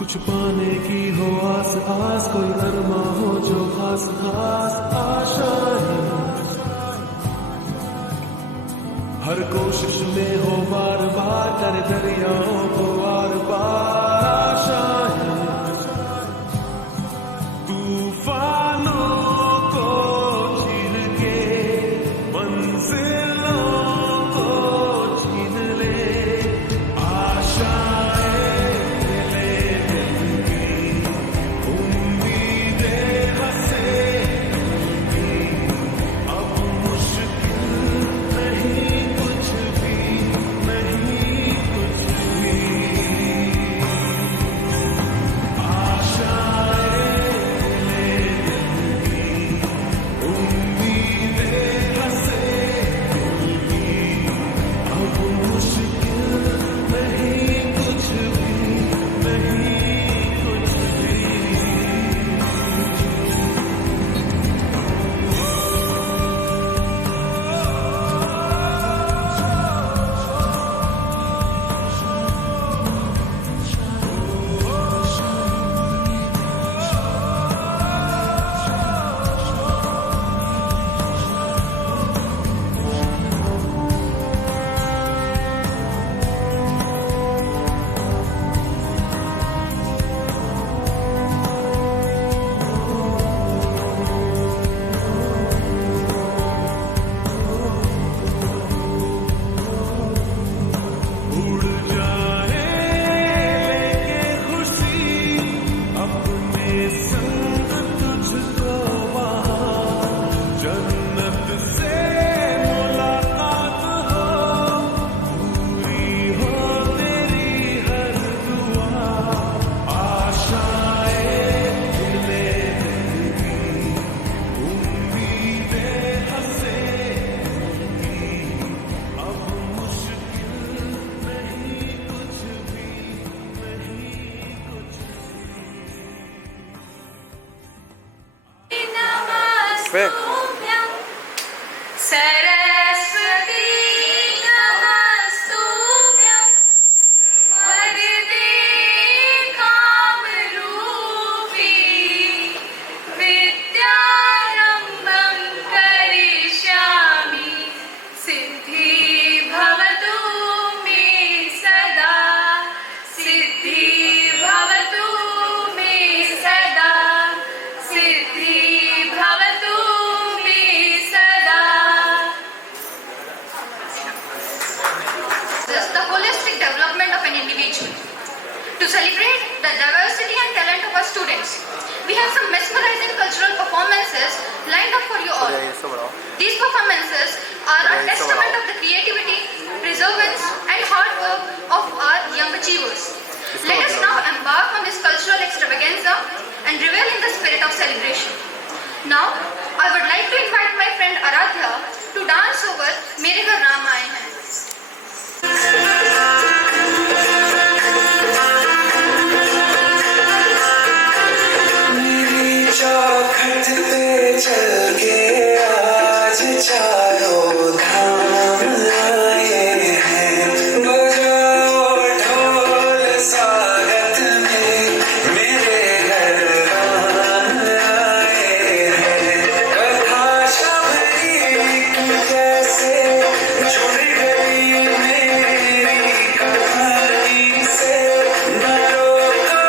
कुछ पाने की हो आस आस, कोई अरमा हो जो खास खास आशाएं, हर कोशिश में हो बार बार कर दरियाओं को आर पार आशाएं, तूफानों को छीन के मंजिलों को छीन ले आशाएं, to celebrate the diversity and talent of our students. We have some mesmerizing cultural performances lined up for you all. These performances are a testament of the creativity, perseverance and hard work of our young achievers. Let us now embark on this cultural extravaganza and revel in the spirit of celebration. Now, I would like to invite my friend Aradhya to dance over Mere Ghar Ram Aaye Hain. चौखट पे चल के आज चारों धाम आए हैं, बजाओ ढोल स्वागत में मेरे घर राम आए हैं। कथा शबरी की जैसे जुड़ गई मेरी कहानी से, न रोको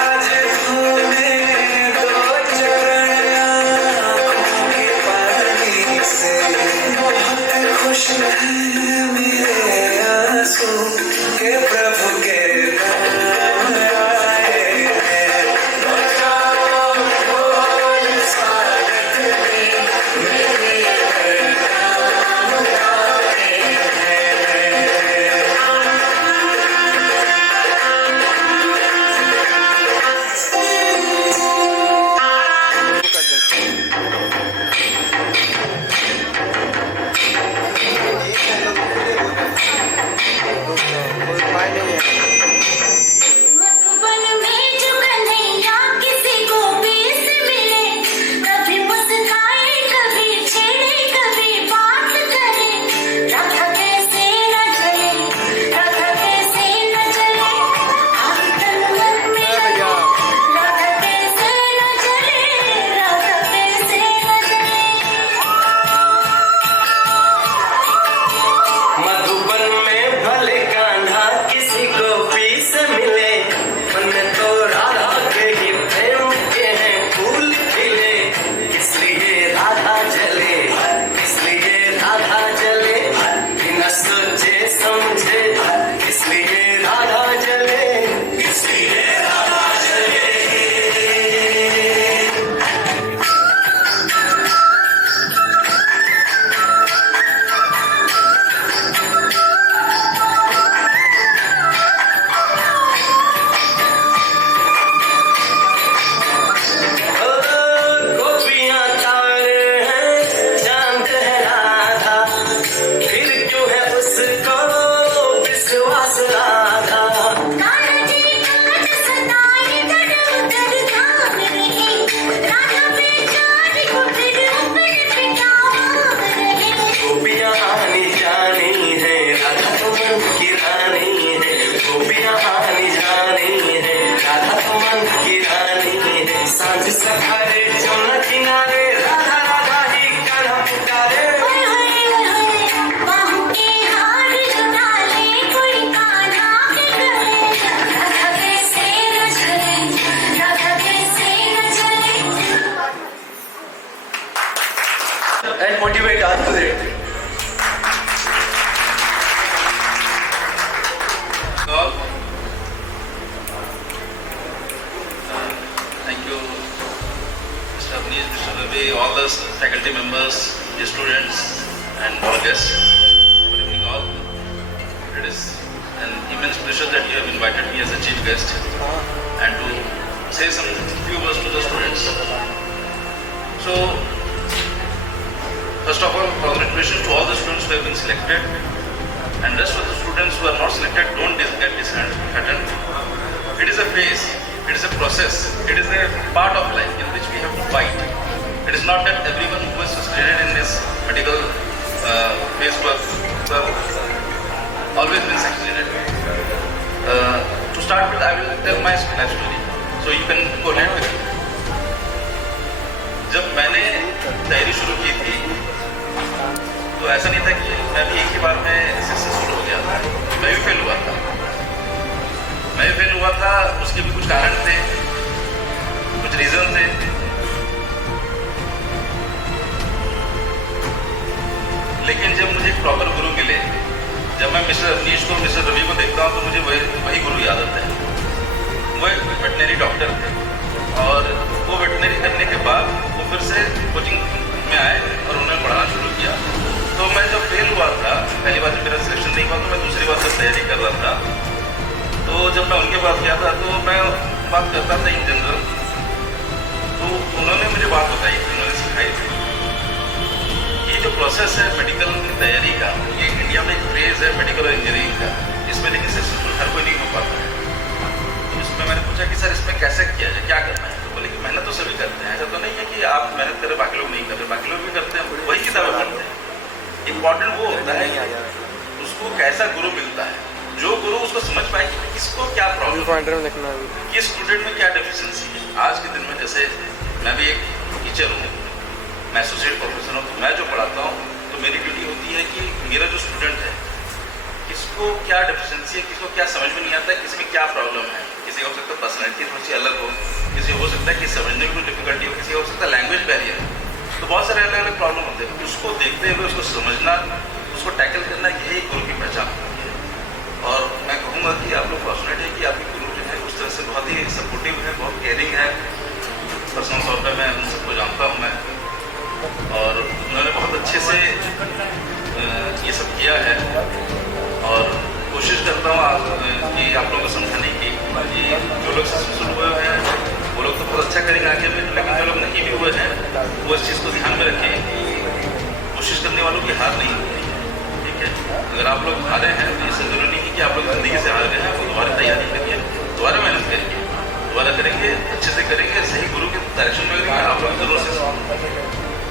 आज धूने खुश है मेरे आंसू के प्रभु के धाम आए हैं, बजाओ ढोल स्वागत में मेरे घर राम आए हैं। principals, faculty members, students, and all guests. Good evening, all. It is an immense pleasure that you have invited me as a chief guest and to say some few words to the students. So, first of all, congratulations to all the students who have been selected, and rest of the students who are not selected, don't get disheartened. It is a phase, it is a process, it is a part of life in which we have to fight. It is not that everyone who is succeeded in this medical phase was always been succeeded. To start with, I will tell my life story, so you can correlate with it. जब मैंने तैयारी शुरू की थी, तो ऐसा नहीं था कि मैं भी एक ही बार में सक्सेसफुल हो गया था। मैं भी फेल हुआ था। उसके भी कुछ कारण थे, कुछ रीजन थे। लेकिन जब मुझे एक प्रॉपर गुरु मिले, जब मैं मिस्टर अवनीश को, मिस्टर रवि को देखता हूँ, तो मुझे वही गुरु याद आता है। वो एक वेटनरी डॉक्टर थे, और वो वेटनरी करने के बाद वो फिर से कोचिंग में आए और उन्होंने पढ़ाना शुरू किया। तो मैं जब फेल हुआ था, पहली बार जब मेरा सिलेक्शन नहीं हुआ, तो मैं दूसरी बार जब तैयारी कर रहा था, तो जब मैं उनके पास गया था, तो मैं बात करता था इन जनरल, तो उन्होंने मुझे बात बताई, उन्होंने सिखाई थी। ये जो प्रोसेस है मेडिकल की तैयारी का, ये इंडिया में एक क्रेज है मेडिकल इंजीनियरिंग का, इसमें लेकिन सक्सेसफुल हर कोई नहीं हो पाता है। तो इसमें मैंने पूछा कि सर इसमें कैसे किया जाए, क्या करना है? तो बोले कि मेहनत तो सभी करते हैं, ऐसा तो नहीं है कि आप मेहनत करें बाकी लोग नहीं करते, बाकी लोग भी करते हैं, वही किताबें पढ़ते हैं। इम्पॉर्टेंट वो होता है उसको कैसा गुरु मिलता है, जो गुरु उसको समझ पाए कि किसको क्या प्रॉब्लम है, किस स्टूडेंट में क्या डेफिशिएंसी है। आज के दिन में जैसे मैं भी एक टीचर हूँ, मैं एसोसिएट प्रोफेसर हूँ, तो मैं जो पढ़ाता हूँ, तो मेरी ड्यूटी होती है कि मेरा जो स्टूडेंट है, किसको क्या डेफिशिएंसी है, किसको क्या समझ में नहीं आता है, किसी में क्या प्रॉब्लम है। किसी का हो सकता है पर्सनैलिटी थोड़ी सी अलग हो, किसी हो सकता है कि समझने में कोई डिफिकल्टी हो, किसी हो सकता है लैंग्वेज बैरियर, तो बहुत सारे अलग अलग प्रॉब्लम होते हैं। उसको देखते हुए उसको समझना, उसको टैकल करना, यही गुरु की पहचान होती है। और मैं कहूँगा कि आप लोग फॉर्चुनेट है कि आपके गुरु जो है उस तरह से बहुत ही सपोर्टिव है, बहुत केयरिंग है। पर्सनल तौर पर मैं उन सबको जानता हूँ मैं, और उन्होंने बहुत अच्छे से ये सब किया है। और कोशिश करता हूँ कि आप लोगों को समझाने की कि जो लोग सक्सेसफुल हुए हैं वो लोग तो बहुत अच्छा करेंगे आगे में, लेकिन जो लोग नहीं भी हुए हैं वो इस चीज़ को ध्यान में रखें कि कोशिश करने वालों की हार नहीं होती है। ठीक है, अगर आप लोग हारे हैं तो इससे जरूरी नहीं है कि आप लोग ज़िंदगी से हार गए हैं। वो दोबारा तैयारी करिए, दोबारा मेहनत करेंगे, दोबारा करेंगे, अच्छे से करेंगे, सही गुरु के डायरेक्शन में करेंगे, आप लोग जरूर से।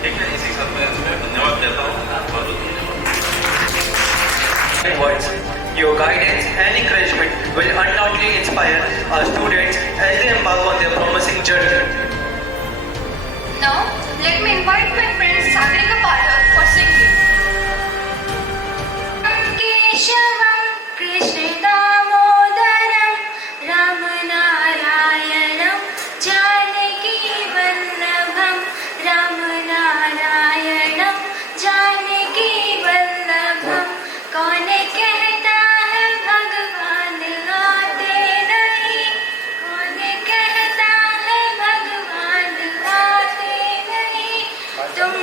ठीक है, इसी के साथ मैं धन्यवाद कहता हूँ। बहुत धन्यवाद। Words. Your guidance and encouragement will undoubtedly inspire our students as they embark on their promising journey. Now, let me invite my friend Sagrika Pathak for singing. Keshavam Krishna Damodaram Ramanarayanam Janaki Vallabham Ramanarayanam Janaki Vallabham कौन कहता है भगवान आते नहीं, कौन कहता है भगवान आते नहीं, तुम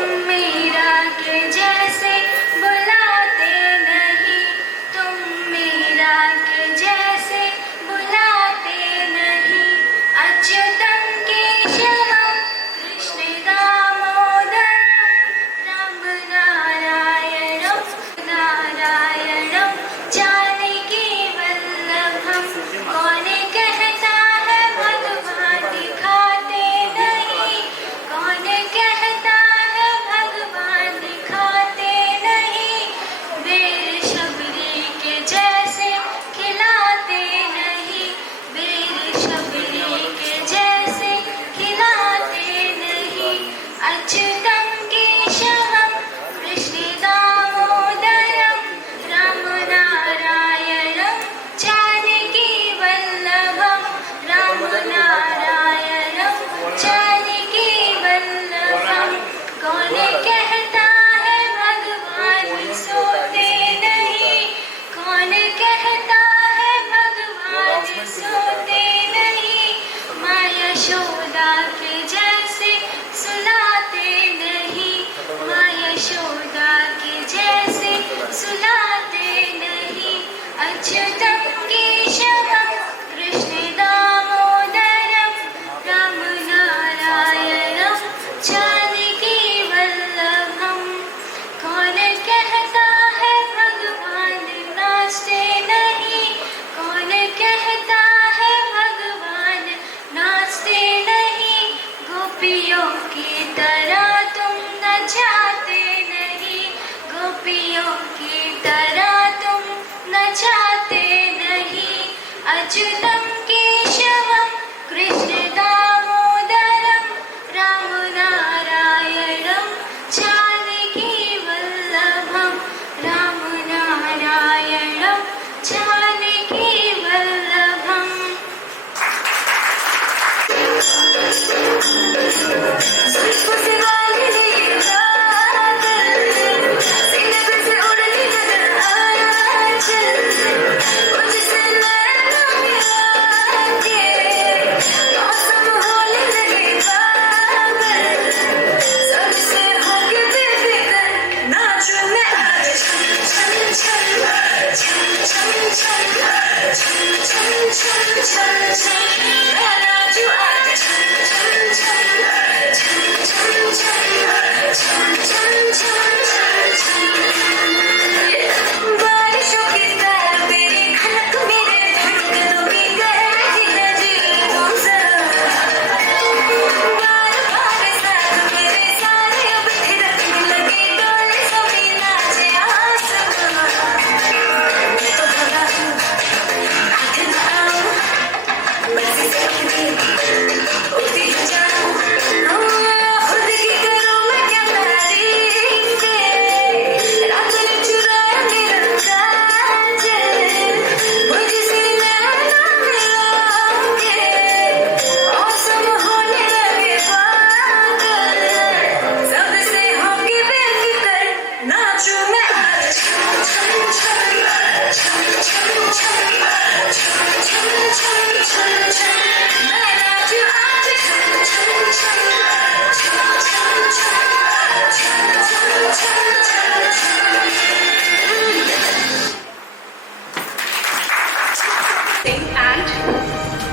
अच्युतं केशवं कृष्णदामोदरं रामनारायणं जानकीवल्लभं रामनारायणं जानकीवल्लभम् बारिशों की तरह मेरी खलक मेरे धड़कनों की कर रही है जी बार बार साथ मेरे सारे अब थिरकने लगे डोले सभी नाचे आसमां मैं तो भगा हूँ हाथ ना आऊं मर्जी से अपनी उड़ती ही जाऊं खुद की करूं मैं क्या तारीफ रात ने चुराया मेरा काजल मुझसे नैना मिलाके मौसम होने लगे पागल सबसे होके बेफिक्र नाचूं मैं आज मैं नाचूं And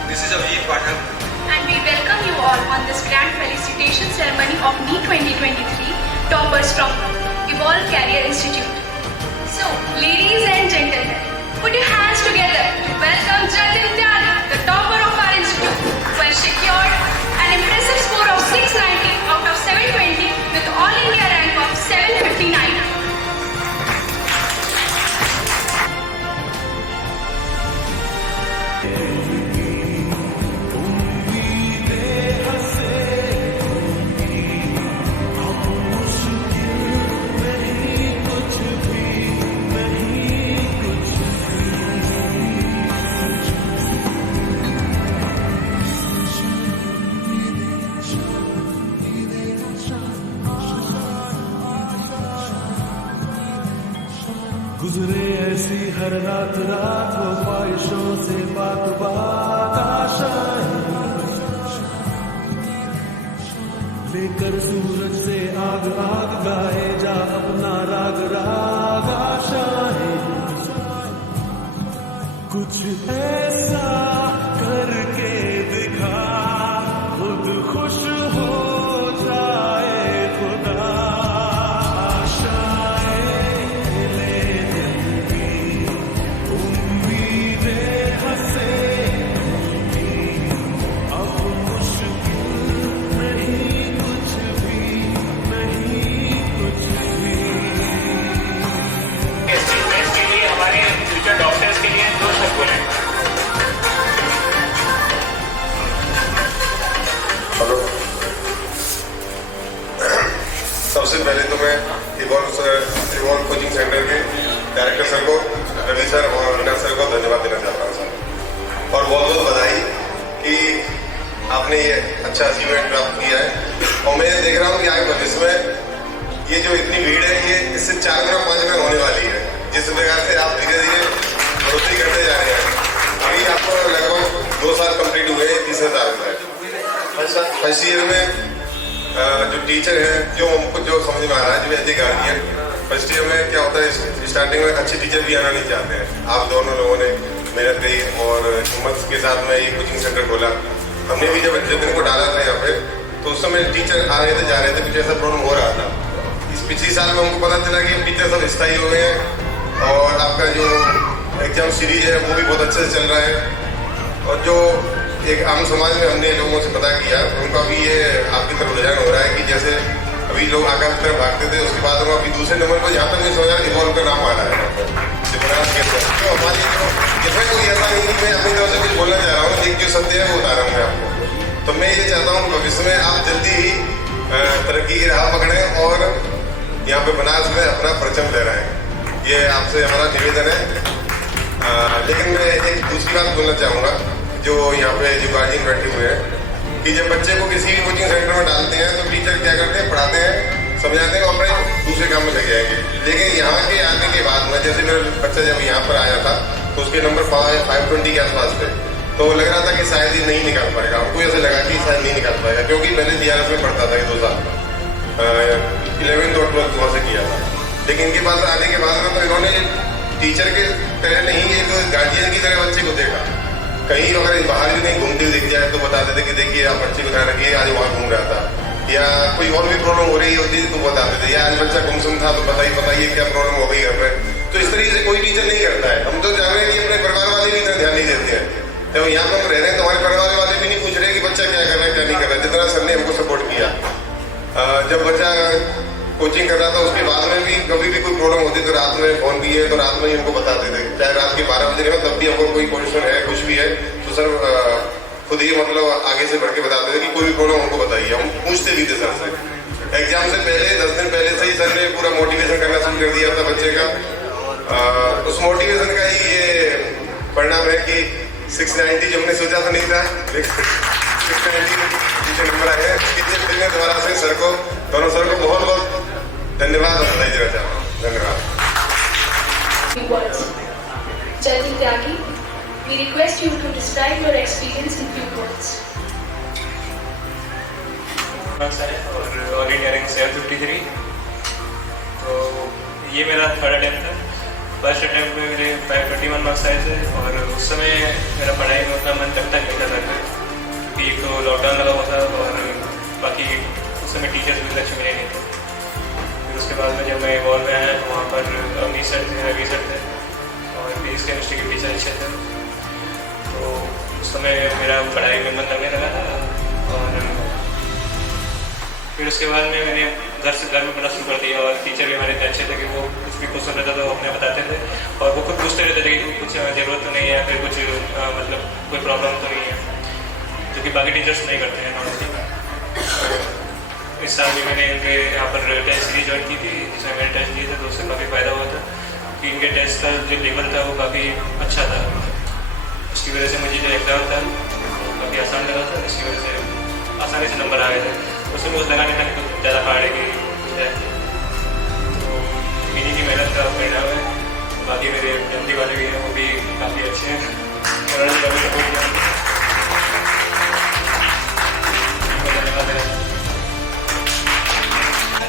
This is Abhi Pathak. we welcome you all on this grand felicitation ceremony of NEET 2023 toppers from Evolve Career Institute. So, ladies and gentlemen, put your hands together to welcome Jatin Tyagi, the topper of our institute, who has secured an impressive score of 690 out of 720 with All India rank of 759. गुजरे ऐसी हर रात रात वो ख्वाहिशों से बात बात आशाएं लेकर सूरज से आग आग गाए जा अपना राग राग आशाएं कुछ ऐसा करके दिखा खुद खुश हो जाए खुदा डॉक्टर्स के लिए दो शब्द बोले। हेलो, सबसे पहले तो मैं इवॉल्व कोचिंग सेंटर के डायरेक्टर सर को, रवि सर और मीना सर को धन्यवाद देना चाहता हूँ सर, और बहुत बहुत बधाई कि आपने ये अच्छा अचीवमेंट प्राप्त किया है। और मैं देख रहा हूँ कि आगे भविष्य में ये जो इतनी भीड़ है ये इससे 4 गुना 5 गुना होने वाली है, जिस प्रकार से आप धीरे धीरे बढ़ोतरी करते जा रहे हैं। अभी आपको लगभग 2 साल कंप्लीट हुए हैं, 3 साल में फर्स्ट ईयर में जो टीचर हैं, जो हमको जो समझ में आ रहा है, जो ऐसे गार्जियन फर्स्ट ईयर में क्या होता है, स्टार्टिंग में अच्छे टीचर भी आना नहीं चाहते हैं। आप दोनों लोगों ने मेहनत करी और हिम्मत के साथ में ये कोचिंग सेंटर खोला। हमने भी जब जतिन को डाला था यहाँ पे तो उस समय टीचर आ रहे थे जा रहे थे, कुछ ऐसा प्रॉब्लम हो रहा था। इस पिछले साल में हमको पता चला कि टीचर सब स्थायी हो गए हैं और आपका जो एग्जाम सीरीज है वो भी बहुत अच्छे से चल रहा है। और जो एक आम समाज में हमने लोगों से पता किया उनका भी ये आपकी तरफ रुझान हो रहा है कि जैसे अभी लोग आकाश की तरफ भागते थे, उसके बाद हम अभी दूसरे नंबर पर जहाँ तक मैं समझा इवॉल्व का नाम आ रहा है। तो हमारी जो इसमें कोई ऐसा नहीं कि मैं अपनी तरफ से कुछ सत्य है वो बता रहा हूँ मैं आपको। तो मैं ये चाहता हूँ भविष्य में आप जल्दी ही तरक्की की राह पकड़ें और यहाँ पे बनारस में अपना परचम ले रहे हैं, ये आपसे हमारा निवेदन है। लेकिन मैं एक दूसरी बात बोलना चाहूँगा, जो यहाँ पे जो गार्जियन बैठे हुए हैं, कि जब बच्चे को किसी भी कोचिंग सेंटर में डालते हैं तो टीचर क्या करते हैं, पढ़ाते हैं, समझाते हैं और अपने दूसरे काम में लग जाएंगे। लेकिन यहाँ के आने के बाद में, जैसे मेरा बच्चा जब यहाँ पर आया था तो उसके नंबर 520 के आसपास थे, तो लग रहा था कि शायद ही नहीं निकाल पाएगा। हमको ऐसा लगा कि शायद नहीं निकाल पाएगा, क्योंकि मैंने DRS में पढ़ता था 2 साल 11th और 12th वहाँ से किया था। लेकिन इनके पास आने के बाद में तो इन्होंने टीचर के तरह नहीं, एक गार्जियन की तरह बच्चे को देखा। कहीं अगर बाहर भी नहीं घूमते हुए दिख जाए तो बता देते कि देखिए आप बच्चे को ध्यान रखिए, आज वहाँ घूम रहा था, या कोई और भी प्रॉब्लम हो रही होती तो बताते थे, या आज बच्चा गुमसुम था तो बताइए क्या प्रॉब्लम हो गई घर में। तो इस तरीके से कोई टीचर नहीं करता है। हम तो जान रहे हैं कि अपने परिवार वाले भी इतना ध्यान नहीं देते हैं। जब यहाँ पर हम रह रहे हैं तो हमारे परिवार वाले भी नहीं पूछ रहे कि बच्चा क्या कर रहा है क्या नहीं कर रहा है, जितना सर ने हमको सपोर्ट किया। जब बच्चा कोचिंग कर रहा था उसके बाद में भी कभी भी कोई प्रॉब्लम होती तो रात में फोन भी है तो रात में ही हमको बताते थे, चाहे रात के 12 बजे हो तब भी हमको कोई क्वेश्चन है कुछ भी है तो सर खुद ही मतलब आगे से बढ़ के बताते थे कि कोई भी प्रॉब्लम हमको बताइए। हम पूछते भी थे सर से। एग्जाम से पहले 10 दिन पहले से ही सर ने पूरा मोटिवेशन करना शुरू कर दिया था बच्चे का। उस मोटिवेशन का ही ये परिणाम है कि 690 जो हमने सोचा था नहीं था, 690 नंबर आए हैं। इसके दोबारा से सर को, दोनों सर को बहुत बहुत धन्यवाद और बधाई देना चाहता हूँ। धन्यवाद। Judging Tyagi, we request you to describe your experience in few words. और ऑल इंडिया रैंक 753। तो ये मेरा 3rd अटेम्प्ट था। फर्स्ट अटेम्प्ट में मेरे 521 मार्क्स आए थे और उस समय मेरा पढ़ाई में उतना मन लगता नहीं था क्योंकि एक तो लॉकडाउन लगा हुआ था और बाकी उस समय टीचर्स भी अच्छे मिले नहीं थे। फिर उसके बाद में जब मैं इवॉल्व में आया तो वहाँ पर अवनीश सर थे, रवि सर थे और फिजिक्स केमिस्ट्री के टीचर अच्छे थे। तो उस समय मेरा पढ़ाई में मन लगने लगा था और फिर उसके बाद में मैंने घर में पढ़ना शुरू कर दिया और टीचर भी हमारे इतने अच्छे थे कि वो कुछ भी क्वेश्चन रहता था वो अपने बताते थे और वो खुद पूछते रहते थे कि कुछ ज़रूरत तो नहीं है, फिर कुछ मतलब कोई प्रॉब्लम तो नहीं है, जो कि बाकी टीचर्स नहीं करते हैं नॉर्मली। इस साल भी मैंने इनके यहाँ पर टेस्ट सीरीज ज्वाइन की थी जिसमें मैंने टेस्ट दिए थे तो उससे काफ़ी फ़ायदा हुआ था कि इनके टेस्ट का जो लेवल था वो काफ़ी अच्छा था। उसकी वजह से मुझे जो एग्ज़ाम था काफ़ी आसान लगा था, इसकी वजह से आसानी से नंबर आ गए थे। उसमें मुझे लगा नहीं था कि कुछ ज़्यादा हार्ड है कि कुछ है। तो इन्हीं की मेहनत का परिणाम है। बाकी मेरे जल्दी वाले भी हैं वो भी काफ़ी अच्छे हैं, उन्होंने काफ़ी सपोर्ट किया। धन्यवाद है।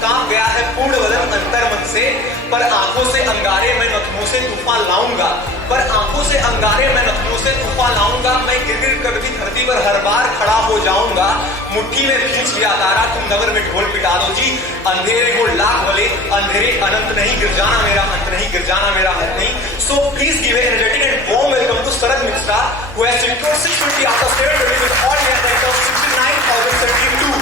काम गया है पूर्ण बदन अंतर मन से, पर आंखों से अंगारे मैं नथनों से तूफान लाऊंगा, पर आंखों से अंगारे मैं नथनों से तूफान लाऊंगा। मैं गिर गिर कर भी धरती पर हर बार खड़ा हो जाऊंगा। मुट्ठी में खींच लिया तारा तुम नगर में ढोल पिटा दो जी। अंधेरे को लाख भले अंधेरे अनंत नहीं, गिर जाना मेरा अंत नहीं, गिर जाना मेरा अंत नहीं। So please give energetic and warm welcome to Sharad Mishra who has secured 650 out of 720 with all India rank of 69,072.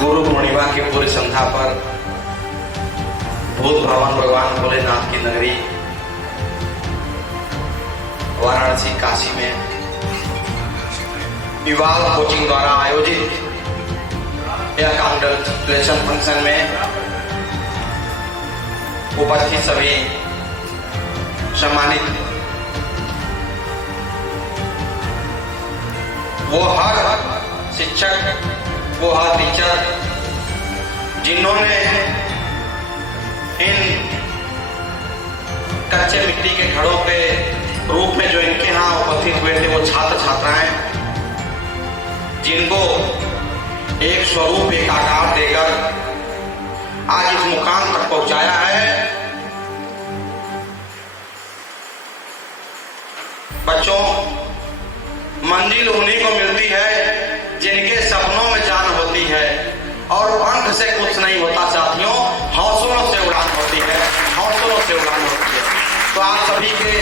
Guru Purnima की पूरी संध्या पर भूत भवन भगवान भोलेनाथ की नगरी वाराणसी काशी में विवाह कोचिंग द्वारा आयोजित यह कांग्रेचुलेशन फंक्शन में उपस्थित सभी सम्मानित वो हर शिक्षक, वो हर टीचर जिन्होंने इन कच्चे मिट्टी के घड़ों पे रूप में जो इनके यहाँ उपस्थित हुए थे वो छात्र छात्राएं स्वरूप एक आकार देकर आज इस मुकाम तक पहुंचाया है। बच्चों, मंजिल उन्हीं को मिलती है जिनके सपनों में जान होती है, और पंख से कुछ नहीं होता साथियों, हौसलों से उड़ान होती है, हौसलों से उड़ान होती है। तो आप सभी के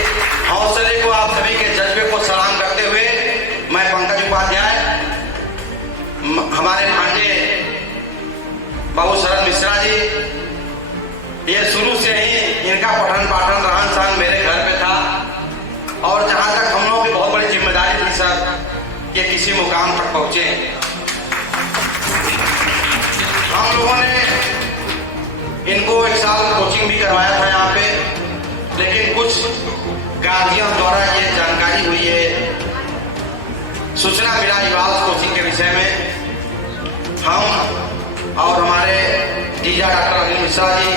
हौसले को, आप सभी के जज्बे को सलाम करते हुए मैं पंकज उपाध्याय, हमारे भांजे बाबू शरद मिश्रा जी, ये शुरू से ही इनका पठन पाठन रहन सहन मेरे घर पे था, और जहां तक हम लोग की बहुत बड़ी जिम्मेदारी थी सर कि किसी मुकाम तक पहुंचे। हम लोगों ने इनको 1 साल कोचिंग भी करवाया था यहाँ पे, लेकिन कुछ गार्जियन द्वारा ये जानकारी हुई है, सूचना मिला इवाल्स कोचिंग के विषय में। हम और हमारे जीजा डॉक्टर अनिल मिश्रा जी,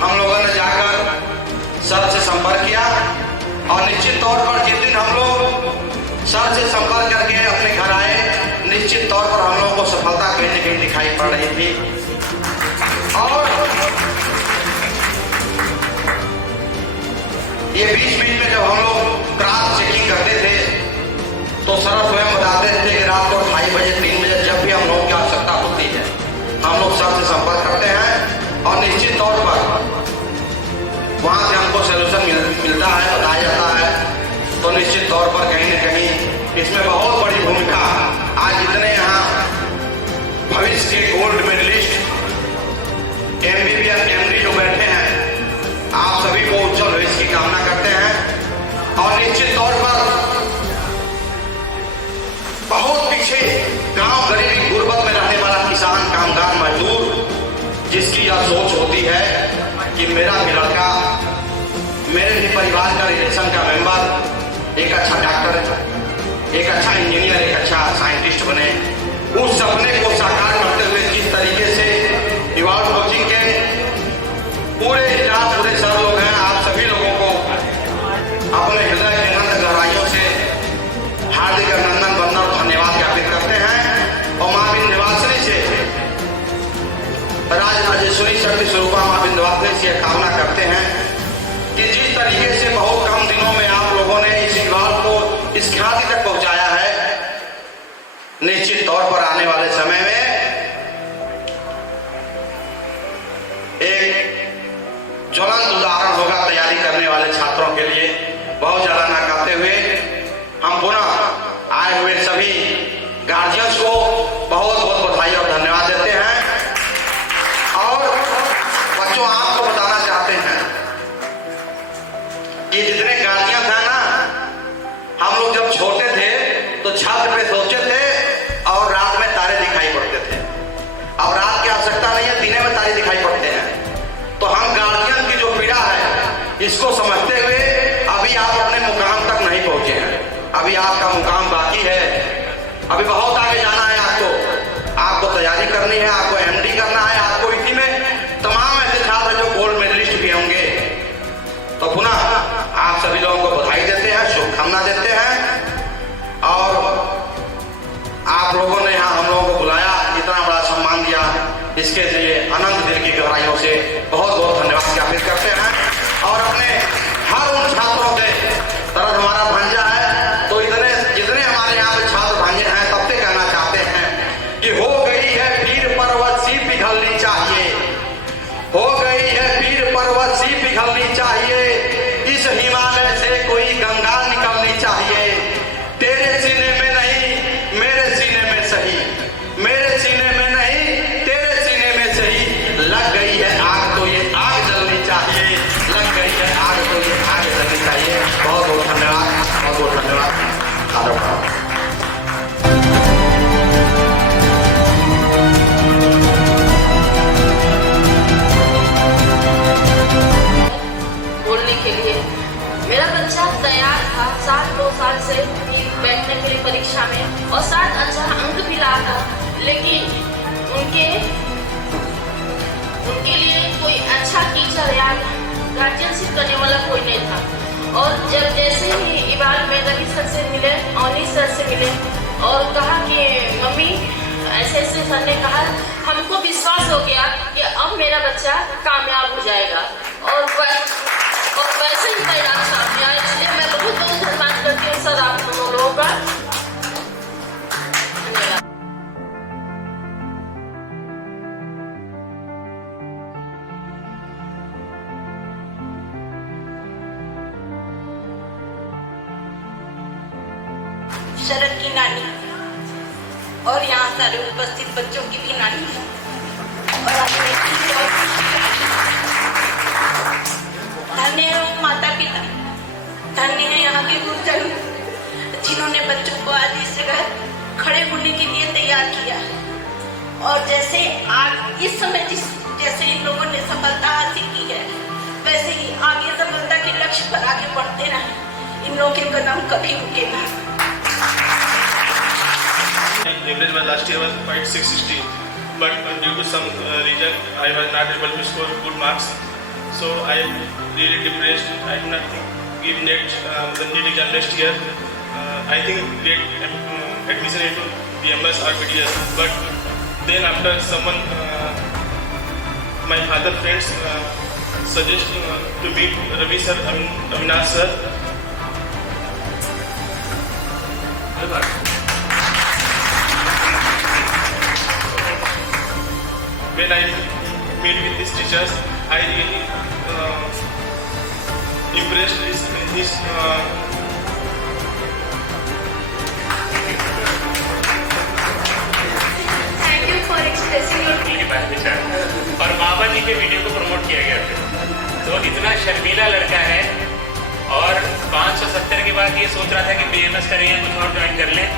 हम लोगों ने जाकर सर से संपर्क किया, और निश्चित तौर पर जिस दिन हम लोग सर से संपर्क करके अपने घर आए, निश्चित तौर पर हम लोगों को सफलता कहीं न कहीं दिखाई पड़ रही थी। और ये बीच में जब हम लोग क्रॉस चेकिंग करते थे तो सर स्वयं बताते थे कि रात को 2:30 बजे 3 बजे जब भी हम लोगों की आवश्यकता होती है, हम लोग सर से संपर्क करते हैं, और निश्चित तौर पर वहां से हमको सोल्यूशन मिलता है, बताया जाता है। तो निश्चित तौर पर कहीं न कहीं इसमें बहुत बड़ी भूमिका, आज जितने यहाँ भविष्य के गोल्ड मेडलिस्ट, MBBS MD जो बैठे हैं, आप सभी को उज्जवल भविष्य की कामना करते हैं। और निश्चित तौर पर बहुत पीछे गांव गरीबी गुर्बत में रहने वाला किसान, कामगार, मजदूर, जिसकी यह सोच होती है कि मेरा भी लड़का, मेरे भी परिवार का रिलेशन का मेंबर एक अच्छा डॉक्टर, एक अच्छा इंजीनियर, एक अच्छा साइंटिस्ट बने, उस सपने को साकार करते हुए जिस तरीके से इवाल्स कोचिंग के पूरे स्टाफ, पूरे सर लोग हैं, आप सभी लोगों को अपने हृदय के अनंत गहराइयों से हार्दिक अभिनंदन, वंदन और धन्यवाद ज्ञापित करते हैं। और मां विंध्यवासिनी से, राजराजेश्वरी शक्ति स्वरूपा मां विंध्यवासिनी से कामना करते हैं कि जिस तरीके से बहुत कम दिनों में आप लोगों ने इस इवाल्स को इस ख्याति तक पहुंचाया है, निश्चित तौर पर आने वाले समय में एक ज्वलंत उदाहरण होगा तैयारी करने वाले छात्रों के लिए। बहुत ज्यादा ना करते हुए हम पुनः आए हुए सभी गार्जियंस को बहुत बहुत बधाई और धन्यवाद देते हैं। और बच्चों, आपको बताना चाहते हैं कि जितने गार्जियन हैं ना, हम लोग जब छोटे थे तो छत पे सोते थे और रात में तारे दिखाई पड़ते थे। अब रात की आवश्यकता नहीं है, दिन में तारे दिखाई पड़ते हैं। तो हम गार्जियन की जो पीड़ा है, इसको समझते हुए अभी आप अपने मुकाम तक नहीं पहुंचे हैं, अभी आपका मुकाम बाकी है, अभी बहुत आगे जाना है। आपको तैयारी करनी है, आपको MD करना है, आपको इसी में तमाम ऐसे छात्र जो गोल्ड मेडलिस्ट भी होंगे। तो पुनः आप सभी लोगों को बधाई देते हैं, शुभकामना देते हैं। और आप लोगों ने यहाँ हम लोगों को बुलाया, इतना बड़ा सम्मान दिया, इसके लिए अनंत दिल की गहराइयों से बहुत बहुत धन्यवाद ज्ञापित करते हैं। और अपने हर उन छात्रों के तरह हमारा भांजा है, तो जितने हमारे यहाँ पे छात्र भांजे हैं, सबसे कहना चाहते हैं कि हो गई है पीर पर्वत सी पिघलनी चाहिए, हो गई है पीर पर्वत सी पिघलनी चाहिए, इस हिमालय से कोई गंगा निकलनी चाहिए। तेरे सीने में नहीं मेरे सीने में सही, मेरे सीने में नहीं तेरे सीने में सही, लग गई है आग तो ये आग जलनी चाहिए, लग गई है आग तो ये आग जलनी चाहिए। बहुत बहुत धन्यवाद, बहुत बहुत धन्यवाद। बोलने के लिए मेरा बच्चा तैयार था 2 साल से बैठने के लिए परीक्षा में, और 7 अच्छा अंक भी ला था, लेकिन उनके लिए कोई अच्छा टीचर या गार्जियनशिप करने वाला कोई नहीं था। और जब जैसे ही इवाल में रवि सर से मिले, अनिल सर से मिले और कहा कि मम्मी ऐसे ऐसे सर ने कहा, हमको विश्वास हो गया कि अब मेरा बच्चा कामयाब हो जाएगा और वैसे ही परिणाम सामने आया। इसलिए मैं बहुत बहुत धन्यवाद करती हूँ सर आप दोनों लोगों का। शरद की नानी और यहाँ सारे उपस्थित बच्चों की भी नानी है और धन्य है वो माता पिता, धन्य है यहाँ के गुरुजन जिन्होंने बच्चों को आज इस जगह खड़े होने के लिए तैयार किया। और जैसे आज इस समय जैसे इन लोगों ने सफलता हासिल की है, वैसे ही आगे सफलता के लक्ष्य पर आगे बढ़ते रहें। इन लोगों के कदम कभी रुके ना। Average my last year was quite 660, but due to some reason I was not able to score good marks. So I am really depressed. I do not give NET the NEET exam next year. I think get admission into BMS or BDS. But then after someone, my father friends suggest to meet Ravi sir, Avinash sir. When I meet with these teachers, I really impressed in this Thank you for expressing your के बारे में विचार और बाबा जी के video को promote किया गया था। तो इतना शर्मीला लड़का है और 570 के बाद ये सोच रहा था कि BMS करें या कुछ और ज्वाइन कर लें,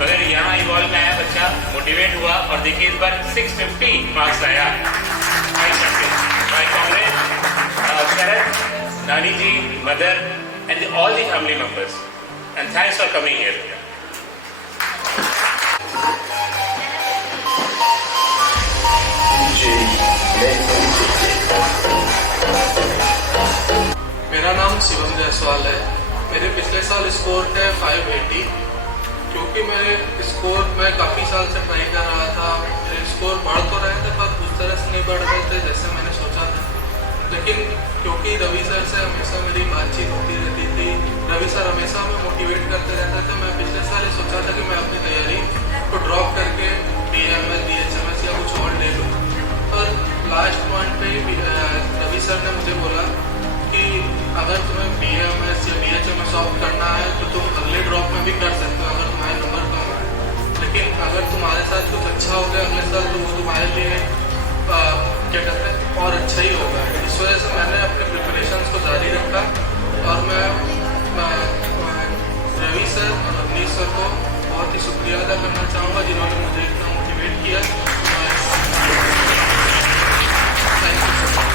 मगर यहाँ इवॉल्व में आया बच्चा, मोटिवेट हुआ और देखिए इस बार 650 मार्क्स लाया। Sharad, Nani ji, mother and all the family members, and thanks for coming here. मेरा नाम शिवम जायसवाल है। मेरे पिछले साल स्कोर है 580। क्योंकि मेरे स्कोर मैं काफ़ी साल से ट्राई कर रहा था, मेरे स्कोर बढ़ तो रहे थे पर उस तरह से नहीं बढ़ रहे थे जैसे मैंने सोचा था। लेकिन क्योंकि रवि सर से हमेशा मेरी बातचीत होती रहती थी, रवि सर हमेशा हमें मोटिवेट करते रहते थे, मैं पिछले साल ये सोचा था कि मैं अपनी तैयारी को ड्रॉप करके BMS, BHMS या कुछ और ले लूँ। पर लास्ट पॉइंट पे ही रवि सर ने मुझे बोला कि अगर तुम्हें BMS या BHMS ऑप्ट करना है तो तुम अगले ड्रॉप में भी कर सकते हो अगर तुम्हारे नंबर कम है। लेकिन अगर तुम्हारे साथ कुछ अच्छा हो गया अगले साल तो वो तुम्हारे लिए क्या कहते हैं और अच्छा ही होगा। इस वजह से मैंने अपने प्रिपरेशंस को जारी रखा और मैं रवि सर और अवनीश सर को बहुत ही शुक्रिया अदा करना चाहूँगा जिन्होंने मुझे इतना मोटिवेट किया। Thank you sir.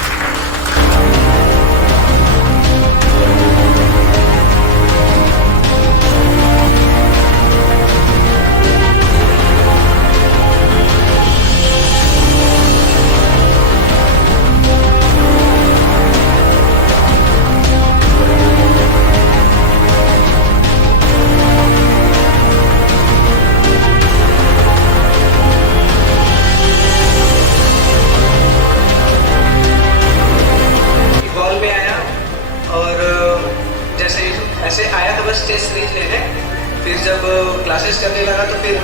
क्लासेस करने लगा तो फिर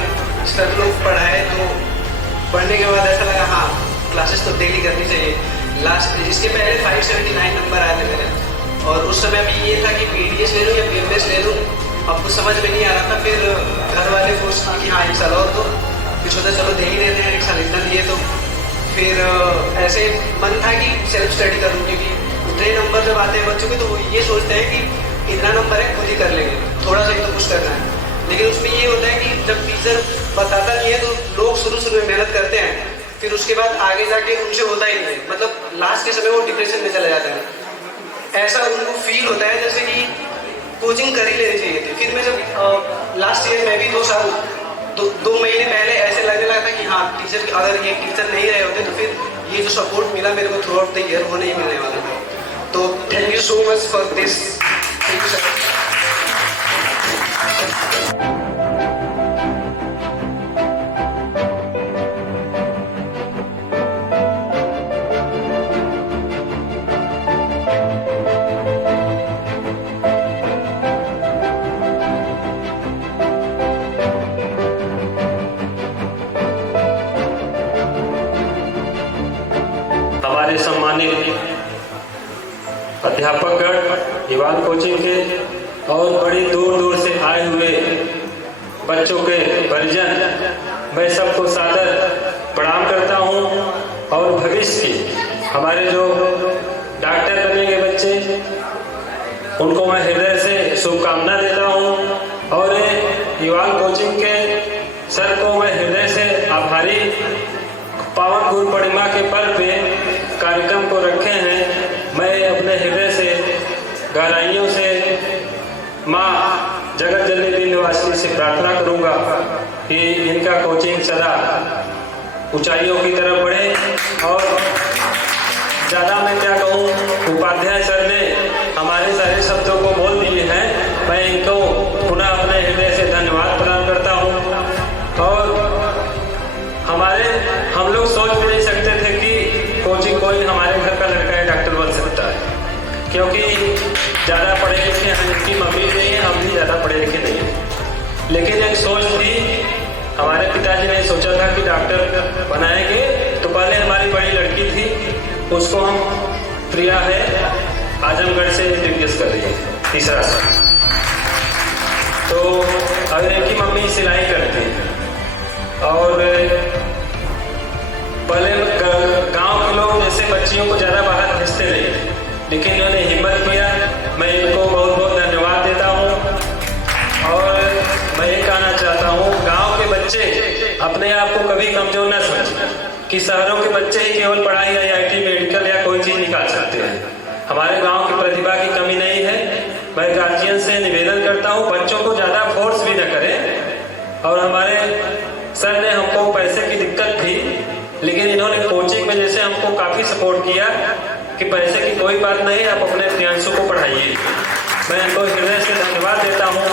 सर लोग पढ़ाए तो पढ़ने के बाद ऐसा लगा हाँ क्लासेस तो डेली करनी चाहिए। लास्ट इसके पहले 579 नंबर आए थे मेरे और उस समय अभी ये था कि BDS ले लूँ या BMS ले लूँ, अब कुछ समझ में नहीं आ रहा था। फिर घर वाले फोर्स किए कि हाँ एक साल और तो फिर सोचा चलो दे ही देते हैं, एक साल इतना दिए तो फिर ऐसे मन था कि सेल्फ स्टडी करूँ क्योंकि उतने नंबर जब आते हैं बच्चों के तो वो ये सोचते हैं कि इतना नंबर है खुद ही कर लेंगे, थोड़ा सा ही तो कुछ करना है। लेकिन उसमें ये होता है कि जब टीचर बताता नहीं है तो लोग शुरू में मेहनत करते हैं, फिर उसके बाद आगे जाके उनसे होता ही नहीं, मतलब लास्ट के समय वो डिप्रेशन में चला जाता है। ऐसा उनको फील होता है जैसे कि कोचिंग कर ही लेनी चाहिए थी। फिर मैं जब लास्ट ईयर में भी 2 महीने पहले ऐसे लगने लगा था कि हाँ टीचर अगर ये टीचर नहीं रहे होते तो फिर ये जो सपोर्ट मिला मेरे को थ्रू आउट द ईयर वो नहीं मिलने वाला था। तो thank you so much for this. Thank you sir. अध्यापकगण, इवान कोचिंग के और बड़ी दूर दूर से आए हुए बच्चों के परिजन, मैं सबको सादर प्रणाम करता हूँ। और भविष्य की हमारे जो डॉक्टर बनेंगे बच्चे, उनको मैं हृदय से शुभकामना देता हूँ। और इवान कोचिंग के सर को मैं हृदय से आभारी, पावन गुरु पूर्णिमा के पर्व पे कार्यक्रम को रखे हैं। मैं अपने हृदय से गहराइयों से माँ जगत जननी विंध्यवासिनी से प्रार्थना करूंगा कि इनका कोचिंग सदा ऊंचाइयों की तरफ बढ़े। और ज़्यादा मैं क्या कहूँ, उपाध्याय सर ने हमारे सारे शब्दों को बोल दिए हैं। मैं इनको पुनः अपने हृदय से धन्यवाद प्रदान करता हूँ। और हम लोग सोच भी नहीं सकते थे कि कोई हमारे घर का लड़का है डॉक्टर बन सकता है, क्योंकि ज़्यादा पढ़े लिखे इनकी मम्मी नहीं है, हम भी ज़्यादा पढ़े लिखे नहीं हैं। लेकिन एक सोच थी, हमारे पिताजी ने सोचा था कि डॉक्टर बनाएंगे। तो पहले हमारी बड़ी लड़की थी, उसको हम प्रिया है आजमगढ़ से एमबीबीएस कर रही है, तीसरा साल। तो अब इनकी मम्मी सिलाई करती है। और पहले गांव के लोग जैसे बच्चियों को ज़्यादा बाहर भेजते नहीं, लेकिन इन्होंने हिम्मत किया। मैं इनको बहुत बहुत धन्यवाद देता हूँ। और मैं ये कहना चाहता हूँ, गांव के बच्चे अपने आप को कभी कमजोर न समझें कि शहरों के बच्चे ही केवल पढ़ाई या IIT मेडिकल या कोई चीज़ निकाल सकते हैं। हमारे गांव की प्रतिभा की कमी नहीं है। मैं गार्जियन से निवेदन करता हूँ, बच्चों को ज़्यादा फोर्स भी न करें। और हमारे सर ने हमको पैसे की दिक्कत थी, लेकिन इन्होंने कोचिंग में जैसे हमको काफ़ी सपोर्ट किया कि पैसे की कोई बात नहीं, आप अपने प्रियांशु को पढ़ाइए। मैं इनको हृदय से धन्यवाद देता हूँ।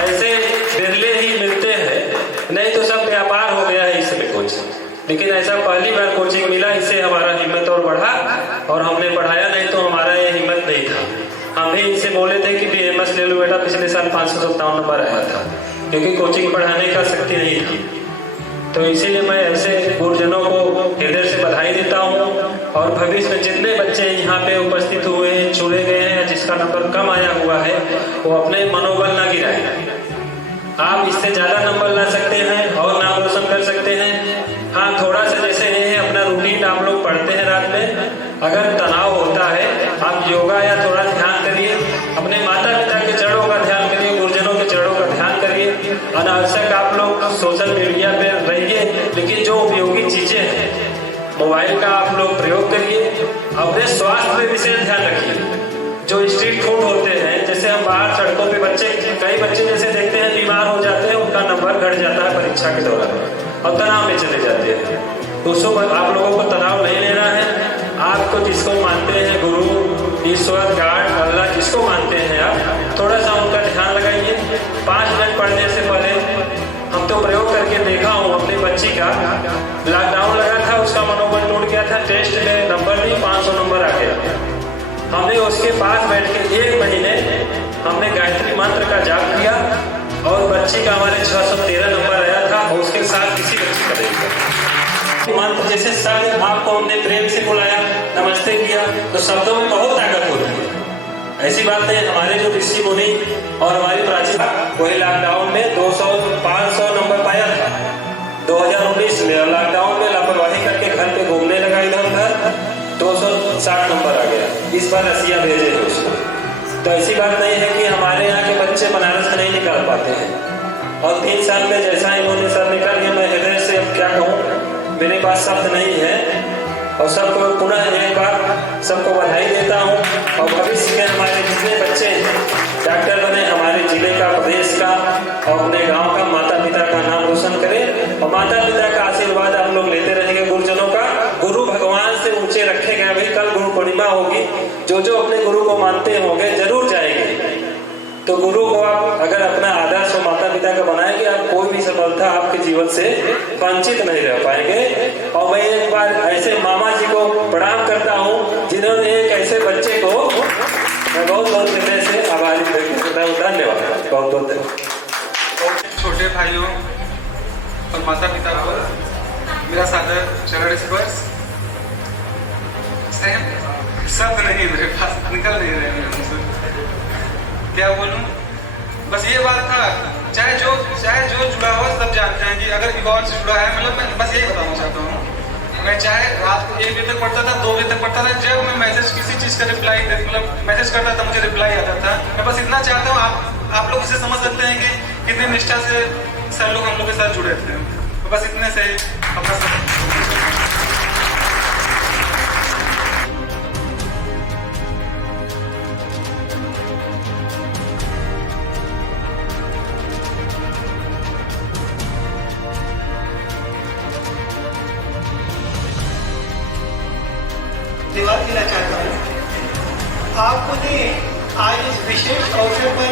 ऐसे बिरले ही मिलते हैं, नहीं तो सब व्यापार हो गया है इस समय कोचिंग। लेकिन ऐसा पहली बार कोचिंग मिला, इससे हमारा हिम्मत और बढ़ा और हमने पढ़ाया, नहीं तो हमारा ये हिम्मत नहीं था। हम भी इनसे बोले थे कि BMS ले लो बेटा, पिछले साल 557 नंबर आया था, क्योंकि कोचिंग पढ़ाने का शक्ति नहीं थी। तो इसीलिए मैं ऐसे गुरुजनों को हृदय से बधाई देता हूँ। और भविष्य में जितने बच्चे यहाँ पे उपस्थित हुए हैं, चुने गए हैं, जिसका नंबर कम आया हुआ है, वो अपने मनोबल ना गिराएं। आप इससे ज़्यादा नंबर ला सकते हैं और नाम रोशन कर सकते हैं। हाँ, थोड़ा सा जैसे ये है, अपना रूटीन आप लोग पढ़ते हैं रात में, अगर तनाव होता है आप योगा या थोड़ा ध्यान करिए, अपने माता पिता के चरणों का ध्यान करिए, गुरुजनों के चरणों का ध्यान करिए। अनावश्यक आप लोग सोशल मीडिया पे रहिए, लेकिन जो उपयोगी चीज़ें हैं मोबाइल का आप लोग प्रयोग करिए। अपने स्वास्थ्य पे विशेष ध्यान रखिए। जो स्ट्रीट फूड होते हैं, जैसे हम बाहर सड़कों पे कई बच्चे जैसे देखते हैं बीमार हो जाते हैं, उनका नंबर घट जाता है परीक्षा के दौरान और तनाव में चले जाते हैं। दोस्तों, आप लोगों को तनाव नहीं लेना है। आपको जिसको मानते हैं, गुरु, ईश्वर, गॉड, अल्लाह, जिसको मानते हैं आप, थोड़ा सा उनका ध्यान लगाइए। 5 मिनट पढ़ने से पहले हम तो प्रयोग करके देखा हूँ, अपनी बच्ची का लॉकडाउन लगा था, उसका मनोबल टूट गया था, टेस्ट में नंबर भी 500 नंबर आ गया। हमने उसके पास बैठ के 1 महीने हमने गायत्री मंत्र का जाप किया और बच्ची का हमारे 613 नंबर आया था, और उसके साथ किसी बच्ची का नहीं था। मंत्र जैसे शब्द आपको हमने प्रेम से बुलाया, नमस्ते किया, तो शब्दों में बहुत ताकत होती है। ऐसी बात नहीं। हमारे जो ऋषि मुनि और हमारी प्राचीन, वही लॉकडाउन में 500 नंबर पाया था 2019 में, और लॉकडाउन में लापरवाही करके घर पे घूमने लगा इधर उधर, 260 नंबर आ गया। इस बार रसिया भेजे थे उसको। तो ऐसी बात नहीं है कि हमारे यहाँ के बच्चे बनारस नहीं निकाल पाते हैं। और 3 साल में जैसा इन्होंने सर निकाल दिया, मैं हृदय से अब क्या कहूँ, मेरे पास शब्द नहीं है। और सबको पुनः एक बार सबको बधाई देता हूँ। और भविष्य के हमारे जितने बच्चे डॉक्टर बने, हमारे जिले का, प्रदेश का और अपने गांव का, माता पिता का नाम रोशन करें। और माता पिता का आशीर्वाद आप लोग लेते रहेंगे, गुरुजनों का। गुरु भगवान से ऊंचे रखेगा। अभी कल गुरु पूर्णिमा होगी, जो जो अपने गुरु को मानते होंगे जरूर जाएंगे। तो गुरु को आप अगर अपना आदर्श और माता पिता का बनाएंगे, आप कोई भी सफलता आपके जीवन से वंचित नहीं रह पाएंगे। और मैं एक बार ऐसे मामा जी को प्रणाम करता हूँ, जिन्होंने एक ऐसे बच्चे को, मैं बहुत बहुत हृदय से आभारी व्यक्त करता हूँ। धन्यवाद, बहुत बहुत धन्यवाद। छोटे भाइयों और माता पिता को मेरा सादर चरण स्पर्श। शब्द नहीं मेरे पास, निकल नहीं रहे मेरे मुंह से, क्या बोलूं। बस ये बात था, चाहे जो जुड़ा हो सब जानते हैं कि अगर इवॉल्व से जुड़ा है, मतलब मैं बस यही बताना चाहता हूँ। मैं चाहे रात को 1 बजे तक पढ़ता था, 2 बजे तक पढ़ता था, जब मैं मैसेज किसी चीज़ का रिप्लाई मतलब मैसेज करता था मुझे रिप्लाई आता था। मैं बस इतना चाहता हूँ आप लोग इसे समझ सकते हैं कि कितनी निष्ठा से सर लोग हम लोग के साथ जुड़े थे। तो बस इतने से अपना धन्यवाद देना चाहता हूँ। आपको ने आज इस विशेष अवसर पर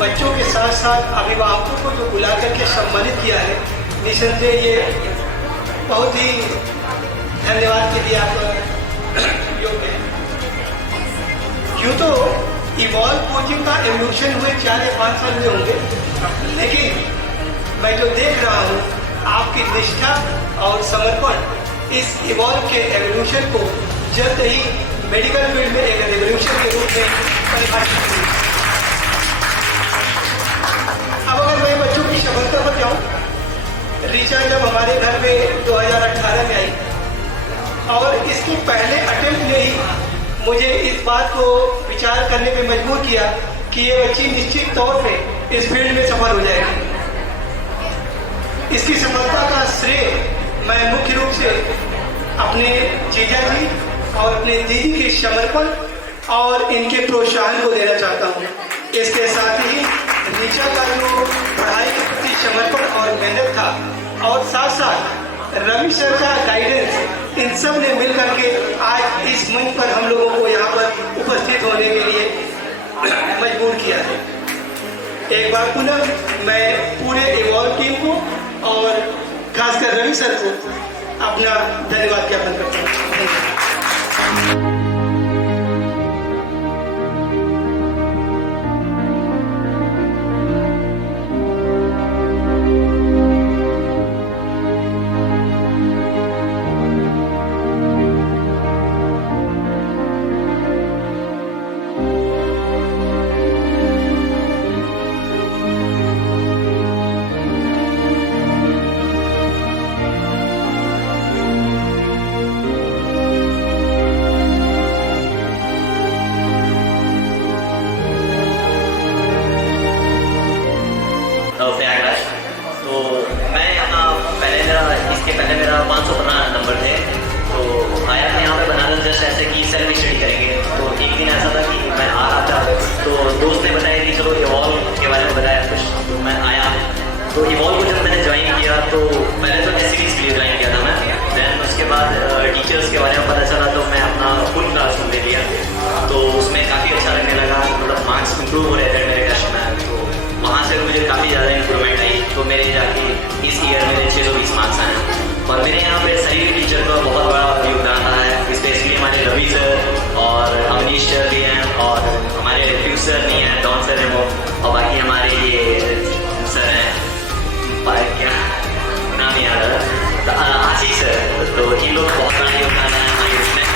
बच्चों के साथ साथ अभिभावकों को जो बुला करके सम्मानित किया है, निसंदेह ये बहुत ही धन्यवाद के लिए आप योग्य हैं। यूँ तो इवॉल्व कोचिंग का एवोल्यूशन हुए 4 या 5 साल हुए होंगे, लेकिन मैं जो देख रहा हूँ आपकी निष्ठा और समर्पण इस इवॉल्व के एवोल्यूशन को जल्द ही मेडिकल फील्ड में एक रेवोल्यूशन के रूप में परिभाषित हुई। अब अगर मैं बच्चों की सफलता पर जाऊँ, ऋचा जब हमारे घर में 2018 में आई और इसके पहले अटेम्प्ट ने ही मुझे इस बात को विचार करने पे मजबूर किया कि ये बच्ची निश्चित तौर पे इस फील्ड में सफल हो जाएगी। इसकी सफलता का श्रेय मैं मुख्य रूप से अपने जीजा जी और अपने दीदी के समर्पण और इनके प्रोत्साहन को देना चाहता हूँ। इसके साथ ही ऋचा का जो पढ़ाई के प्रति समर्पण और मेहनत था, और साथ साथ रवि सर का गाइडेंस, इन सब ने मिल करके आज इस मंच पर हम लोगों को यहाँ पर उपस्थित होने के लिए मजबूर किया है। एक बार पुनः मैं पूरे इवॉल्व टीम को और खासकर रवि सर को अपना धन्यवाद ज्ञापन करता हूँ। प्रयागराज। तो मैं यहाँ इसके पहले मेरा 515 नंबर थे। तो आया मैं यहाँ पे बनारस जस्ट ऐसे कि सेल्फ स्टडी करेंगे। तो एक दिन ऐसा था कि मैं आ रहा था, तो दोस्त ने बताया कि चलो इवॉल्व के बारे में बताया कुछ, तो मैं आया। तो इवॉल्व को जब मैंने ज्वाइन किया तो पहले तो एससीडीज के लिए ज्वाइन किया था मैं, दैन उसके बाद टीचर्स के बारे में पता चला तो मैं अपना फुल क्लासरूम ले लिया। तो उसमें काफ़ी अच्छा लगने लगा, मतलब मार्क्स इंप्रूव हो रहे थे मेरे टेस्ट में। तो वहाँ से मुझे काफ़ी ज़्यादा इंप्रूवमेंट आई। तो मेरे जाके इस ईयर मेरे 620 मार्क्स आए। और मेरे यहाँ पे सभी टीचर का बहुत बड़ा योगदान रहा है, स्पेशली हमारे रवि सर और अमनीश सर भी हैं, और हमारे रिफ्यूज सर नहीं हैं, डॉन सर हैं वो, और बाकी हमारे ये सर हैं, क्या नाम याद है, आशीष सर। तो इन लोग बहुत बड़ा योगदान है हमारे इसमें।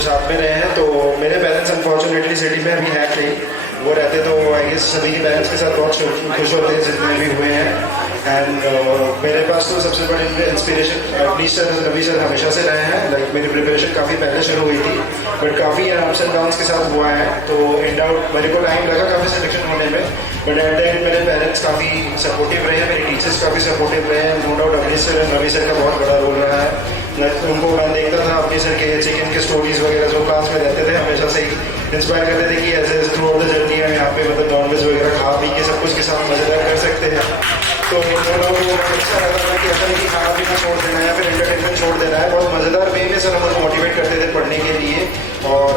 साथ में रहे हैं। तो मेरे पेरेंट्स अनफॉर्चुनेटली सिटी में अभी है नहीं, वो रहते तो आई गेस सभी के पेरेंट्स के साथ बहुत खुश होते हैं जितने भी हुए हैं। एंड मेरे पास तो सबसे बड़ी inspiration Amnish sir, Ravi sir हमेशा से रहे हैं। लाइक मेरी प्रिपरेशन काफ़ी पहले शुरू हुई थी, बट काफ़ी अप्स एंड डाउन्स के साथ हुआ है। तो इन डाउट मेरे को टाइम लगा काफ़ी सिलेक्शन होने में, बट एट द एंड मेरे पेरेंट्स काफ़ी सपोर्टिव रहे हैं, मेरे टीचर्स काफ़ी सपोर्टिव रहे हैं। No doubt Amnish sir and Ravi sir का बहुत बड़ा रोल रहा है। उनको मैं देखता था अपने सर के चिकन के स्टोरीज वगैरह जो क्लास में रहते थे, हमेशा से ही इंस्पायर करते थे कि ऐसे थ्रू आउट द जर्नी हम यहाँ पे मतलब नॉनवेज वगैरह खा पी के सब कुछ के साथ मजेदार कर सकते हैं। तो नो डाउट वो अच्छा लगा था कि ऐसा नहीं कि खाना पीना छोड़ देना या फिर एंटरटेनमेंट छोड़ देना है। बहुत मज़ेदार वे में सर हम लोग मोटिवेट करते थे पढ़ने के लिए, और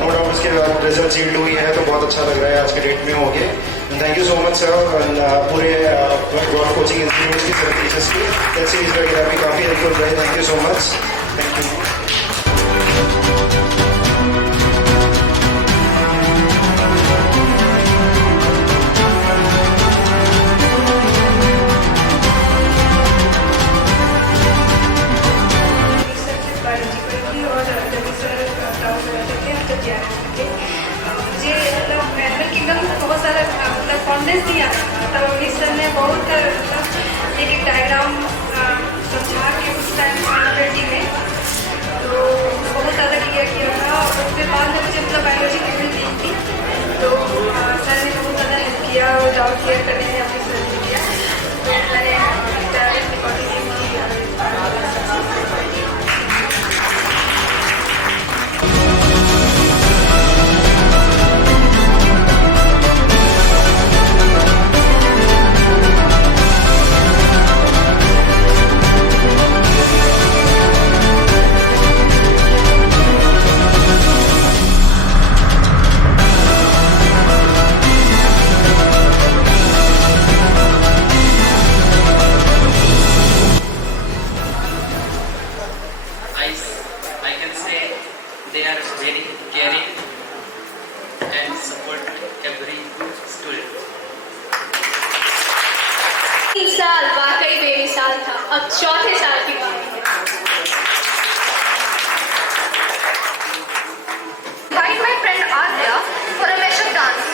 नो डाउट उसके बाद रिजल्ट सीट हुई है तो बहुत अच्छा लग रहा है आज के डेट में हो गए। Thank you so much sir, पूरे गोल्फ कोचिंग इंस्टीट्यूट की सर टीचर्स की टेस्ट सीरीज वगैरह भी काफ़ी हेल्पफुल रहे। Thank you so much, thank you. मुझे मतलब एनिमल किंगडम बहुत सारा मतलब कॉन्फिडेंस दिया, तब अमित सर ने बहुत मतलब एक डायग्राम समझा के उस टाइम में तो बहुत ज़्यादा क्लियर किया था। उसके बाद में मुझे मतलब बायोलॉजी की फील्ड दी थी, तो सर ने बहुत ज़्यादा हेल्प किया और डाउट क्लियर करने में अपनी सर ने किया। तो I can say they are very caring and support every student. 3 साल वाकई बेमिसाल था। अब चौथे साल की बात है। Invite my friend Adya for a mashup dance.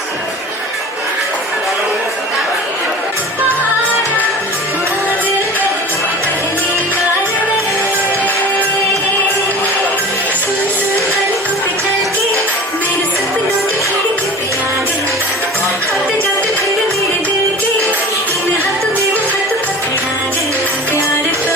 प्यार का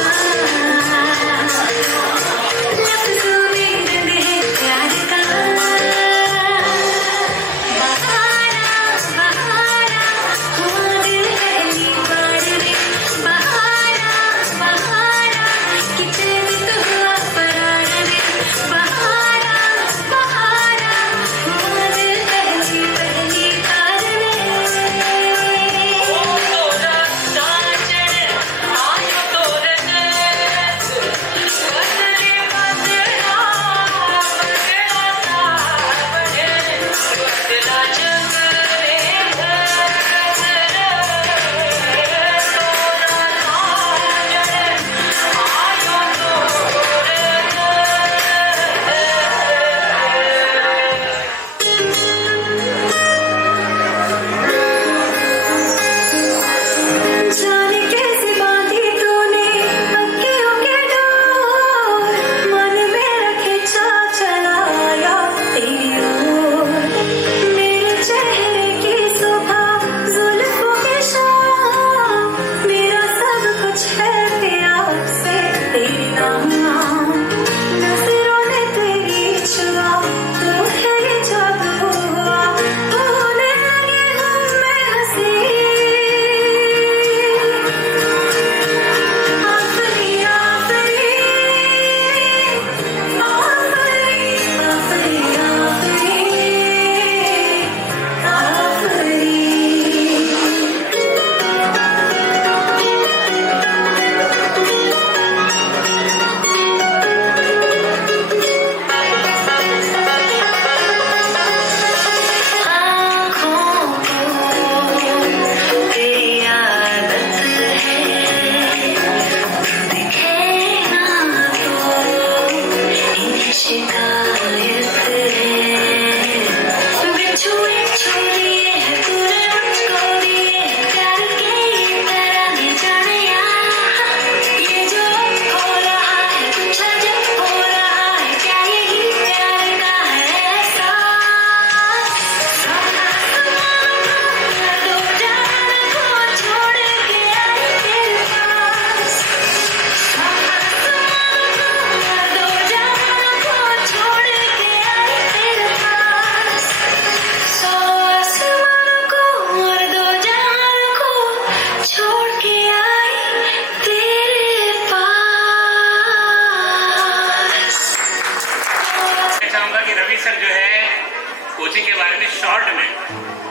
शॉर्ट में,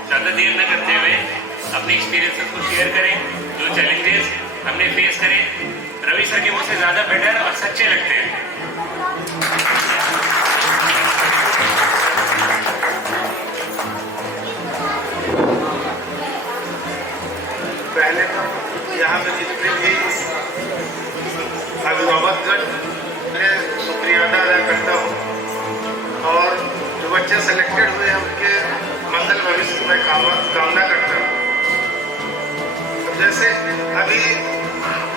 ज़्यादा देर न करते हुए अपने एक्सपीरियंसेस को शेयर करें। जो चैलेंजेस हमने फेस करे, रवि सर के मुझसे ज़्यादा बेटर और सच्चे लगते हैं। पहले तो यहाँ पे जितने भी अभिभावकगण मैं शुक्रिया अदा करता हूँ और जो बच्चे सेलेक्टेड हुए हैं उनके मंगल भविष्य में कामना करता हूँ। तो जैसे अभी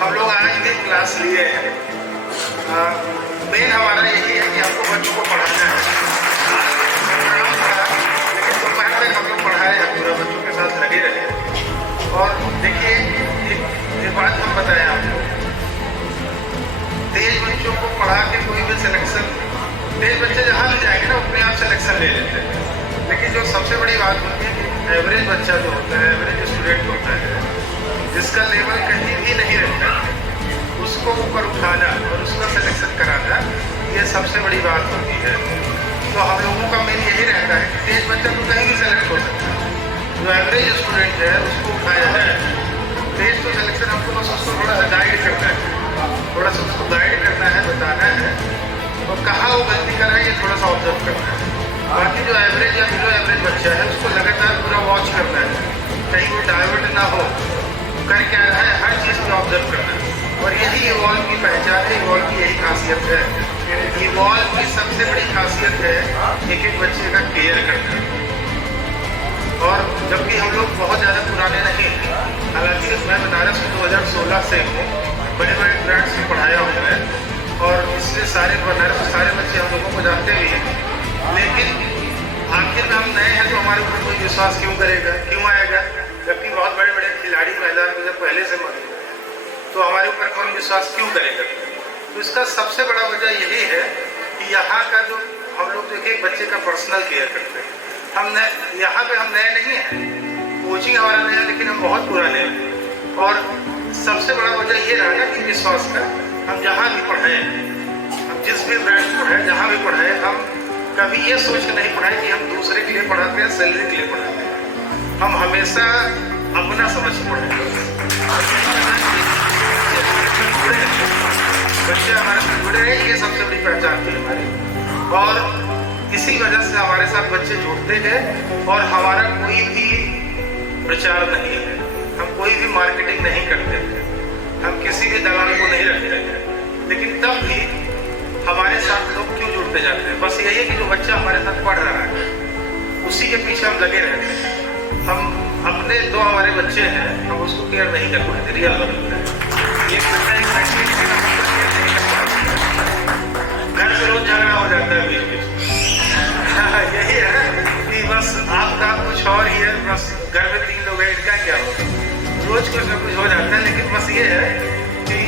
हम लोग आज भी क्लास लिए हैं, मेन हमारा यही है कि हमको बच्चों को पढ़ाना है। लेकिन दोपहर तक हम लोग पढ़ाए हैं, पूरा बच्चों के साथ लगे रहे। और देखिए एक बात हम बताएं आपको, तेज बच्चों को पढ़ा के कोई भी सिलेक्शन, तेज बच्चे जहाँ भी जाएंगे ना अपने आप सिलेक्शन ले लेते हैं। लेकिन जो सबसे बड़ी बात होती है कि एवरेज बच्चा जो होता है, एवरेज स्टूडेंट होता है, जिसका लेवल कहीं भी नहीं रहता, उसको ऊपर उठाना और उसका सिलेक्शन कराना, ये सबसे बड़ी बात होती है। तो हम लोगों का मेन यही रहता है कि तेज बच्चा तो कहीं भी सेलेक्ट हो सकता है, जो एवरेज स्टूडेंट है उसको उठाया जाए। तेज तो सिलेक्शन हमको बस उसको थोड़ा सा गाइड करना है, थोड़ा सा उसको गाइड करना है, बताना है और कहाँ वो गलती कर रहा है ये थोड़ा सा ऑब्जर्व करना है। बाकी जो एवरेज या बिलो एवरेज बच्चा है उसको लगातार पूरा वॉच करना है, कहीं वो डाइवर्ट ना हो, कर क्या रहा है हर चीज़ को ऑब्जर्व करना है। और यही इवॉल्व की पहचान है, इवॉल्व की यही खासियत है। इवॉल्व की सबसे बड़ी खासियत है एक एक बच्चे का केयर करना। और जबकि हम लोग बहुत ज़्यादा पुराने नहीं हैं, हालांकि मैं बनारस में 2016 से हूँ, बड़े बड़े ब्रांड्स में पढ़ाया हूँ मैं, और इससे सारे बनारस के सारे बच्चे हम लोगों को जानते भी हैं। लेकिन आखिर में हम नए हैं तो हमारे ऊपर कोई विश्वास क्यों करेगा, क्यों आएगा? जबकि बहुत बड़े बड़े खिलाड़ी मैदान में जब पहले से मौजूद हैं तो हमारे ऊपर कौन विश्वास क्यों करेगा? तो इसका सबसे बड़ा वजह यही है कि यहाँ का जो हम लोग तो एक एक बच्चे का पर्सनल केयर करते हैं। हम यहाँ पे हम नए नहीं हैं, कोचिंग हमारा नया, लेकिन हम बहुत पुराने हैं। और सबसे बड़ा वजह ये रहा कि विश्वास का, हम जहाँ भी पढ़ाएं, हम जिस भी ब्रांड पढ़ाएं, जहाँ भी पढ़ाएं, हम कभी ये सोच के नहीं पढ़ाएं कि हम दूसरे के लिए पढ़ाते हैं, सैलरी के लिए पढ़ाते हैं। हम हमेशा अपना समझ पढ़ाएं। बच्चे हमारे साथ जुड़े हैं, ये सबसे बड़ी पहचान थी हमारी। और इसी वजह से हमारे साथ बच्चे जुड़ते हैं और हमारा कोई भी प्रचार नहीं है, हम कोई भी मार्केटिंग नहीं करते हैं, हम किसी भी दलाल को नहीं रखते हैं। लेकिन तब भी हमारे साथ लोग क्यों जुड़ते जाते हैं? बस यही है कि जो बच्चा हमारे साथ पढ़ रहा है उसी के पीछे हम लगे रहते हैं। हम अपने दो हमारे बच्चे हैं, हम उसको केयर नहीं कर पाते, रियल बात है। ये बच्चा एक घर से रोज झगड़ा हो जाता है बीच बीच। यही है कि बस आपका कुछ और ही है, बस घर में 3 लोग हैं, इनका क्या होगा? रोज कुछ ना कुछ हो जाता है। लेकिन बस ये है कि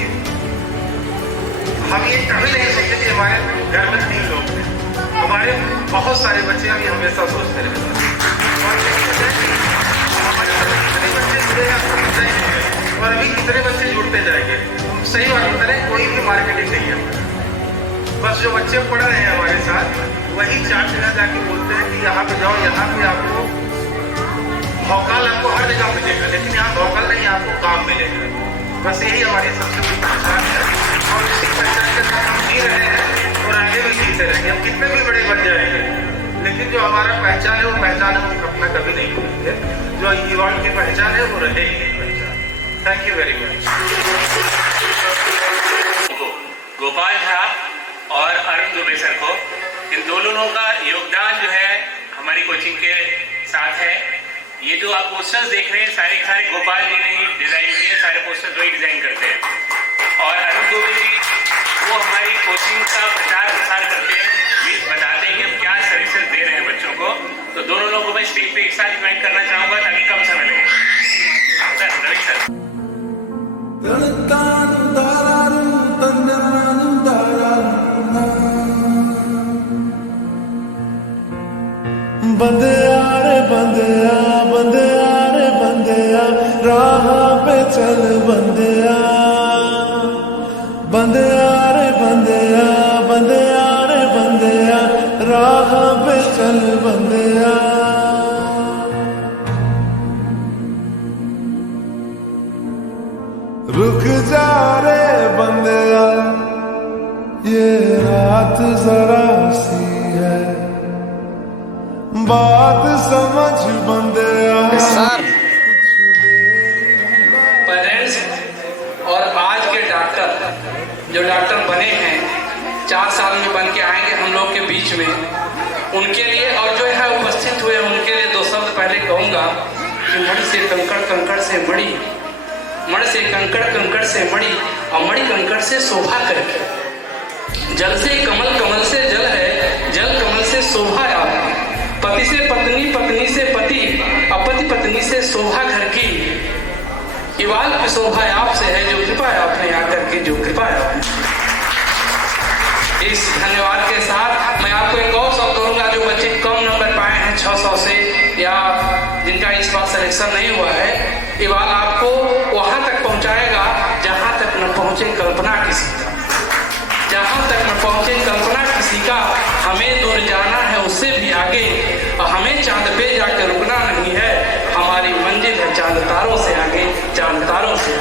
हम ये कभी नहीं सोचते कि हमारे घर में 3 लोग हैं, हमारे बहुत सारे बच्चे अभी हमेशा सोचते रहते हैं। और हमारे साथ कितने बच्चे जुड़े हैं आपको पता ही नहीं है, और अभी कितने बच्चे जुड़ते जाएंगे। सही बात होता है, कोई भी मार्केटिंग नहीं है, बस जो बच्चे पढ़ रहे हैं हमारे साथ वही 4 जगह जाके बोलते हैं कि यहाँ पे जाओ, यहाँ पे आपको भौकाल आपको हर जगह मिलेगा, लेकिन यहाँ भौकाल नहीं, आपको काम मिलेगा। बस यही हमारी सबसे बड़ी पहचान है और इसी पहचान के साथ हम जी रहे हैं और आगे भी जीते रहेंगे। हम कितने भी बड़े बन जाएंगे, लेकिन जो हमारा पहचान है वो पहचान है, वो अपना कभी नहीं भूलेंगे। जो इवॉल्व की पहचान है वो रहेगी पहचान। Thank you very much. Gopal Jha और अरुण दुबे सर को, इन दोनों का योगदान जो है हमारी कोचिंग के साथ है। ये जो आप पोस्टर्स देख रहे हैं सारे के सारे गोपाल जी ने ही डिज़ाइन किए, सारे पोस्टर्स वही डिज़ाइन करते हैं। और अरुण दुबे जी वो हमारी कोचिंग का प्रचार प्रसार करते हैं, बताते हैं कि हम क्या सर्विसेज दे रहे हैं बच्चों को। तो दोनों लोगों को मैं स्टेज पे एक साथ इन्वाइट करना चाहूँगा ताकि कम समय लगे। Sir Ravi sir. बंदिया रे बंदिया, बंदिया रे बंदिया, राह पे चल बंदिया। बंदिया रे बंदिया, बंदिया रे बंदिया, राह पे चल बंदिया। बात समझ बंदे पेरेंट्स और आज के डॉक्टर जो डॉक्टर बने हैं 4 साल में बन के आएंगे हम लोग के बीच में, उनके लिए और जो है उपस्थित हुए उनके लिए 2 शब्द पहले कहूँगा कि मणि से कंकड़, कंकड़ से मणि, मणि से कंकड़, कंकड़ से मणि और मणि कंकड़ से शोभा करके। जल से कमल, कमल से जल है, जल कमल से शोभा आप, पति से पत्नी, पत्नी से पति और पति पत्नी से शोभा घर की। इवाल की शोभा आपसे है जो कृपा है आपने आकर के, जो कृपा है आपने। इस धन्यवाद के साथ मैं आपको एक और शब्द दूंगा, जो बच्चे कम नंबर पाए हैं 600 से या जिनका इस बार सिलेक्शन नहीं हुआ है, इवाल आपको वहां तक पहुंचाएगा जहां तक न पहुंचे कल्पना किसी का, जहां तक न पहुंचे कल्पना किसी का। हमें दूर जाना है उससे भी आगे, और हमें चांद पे जाकर रुकना नहीं है, हमारी मंजिल है चांद तारों से आगे, चांद तारों से।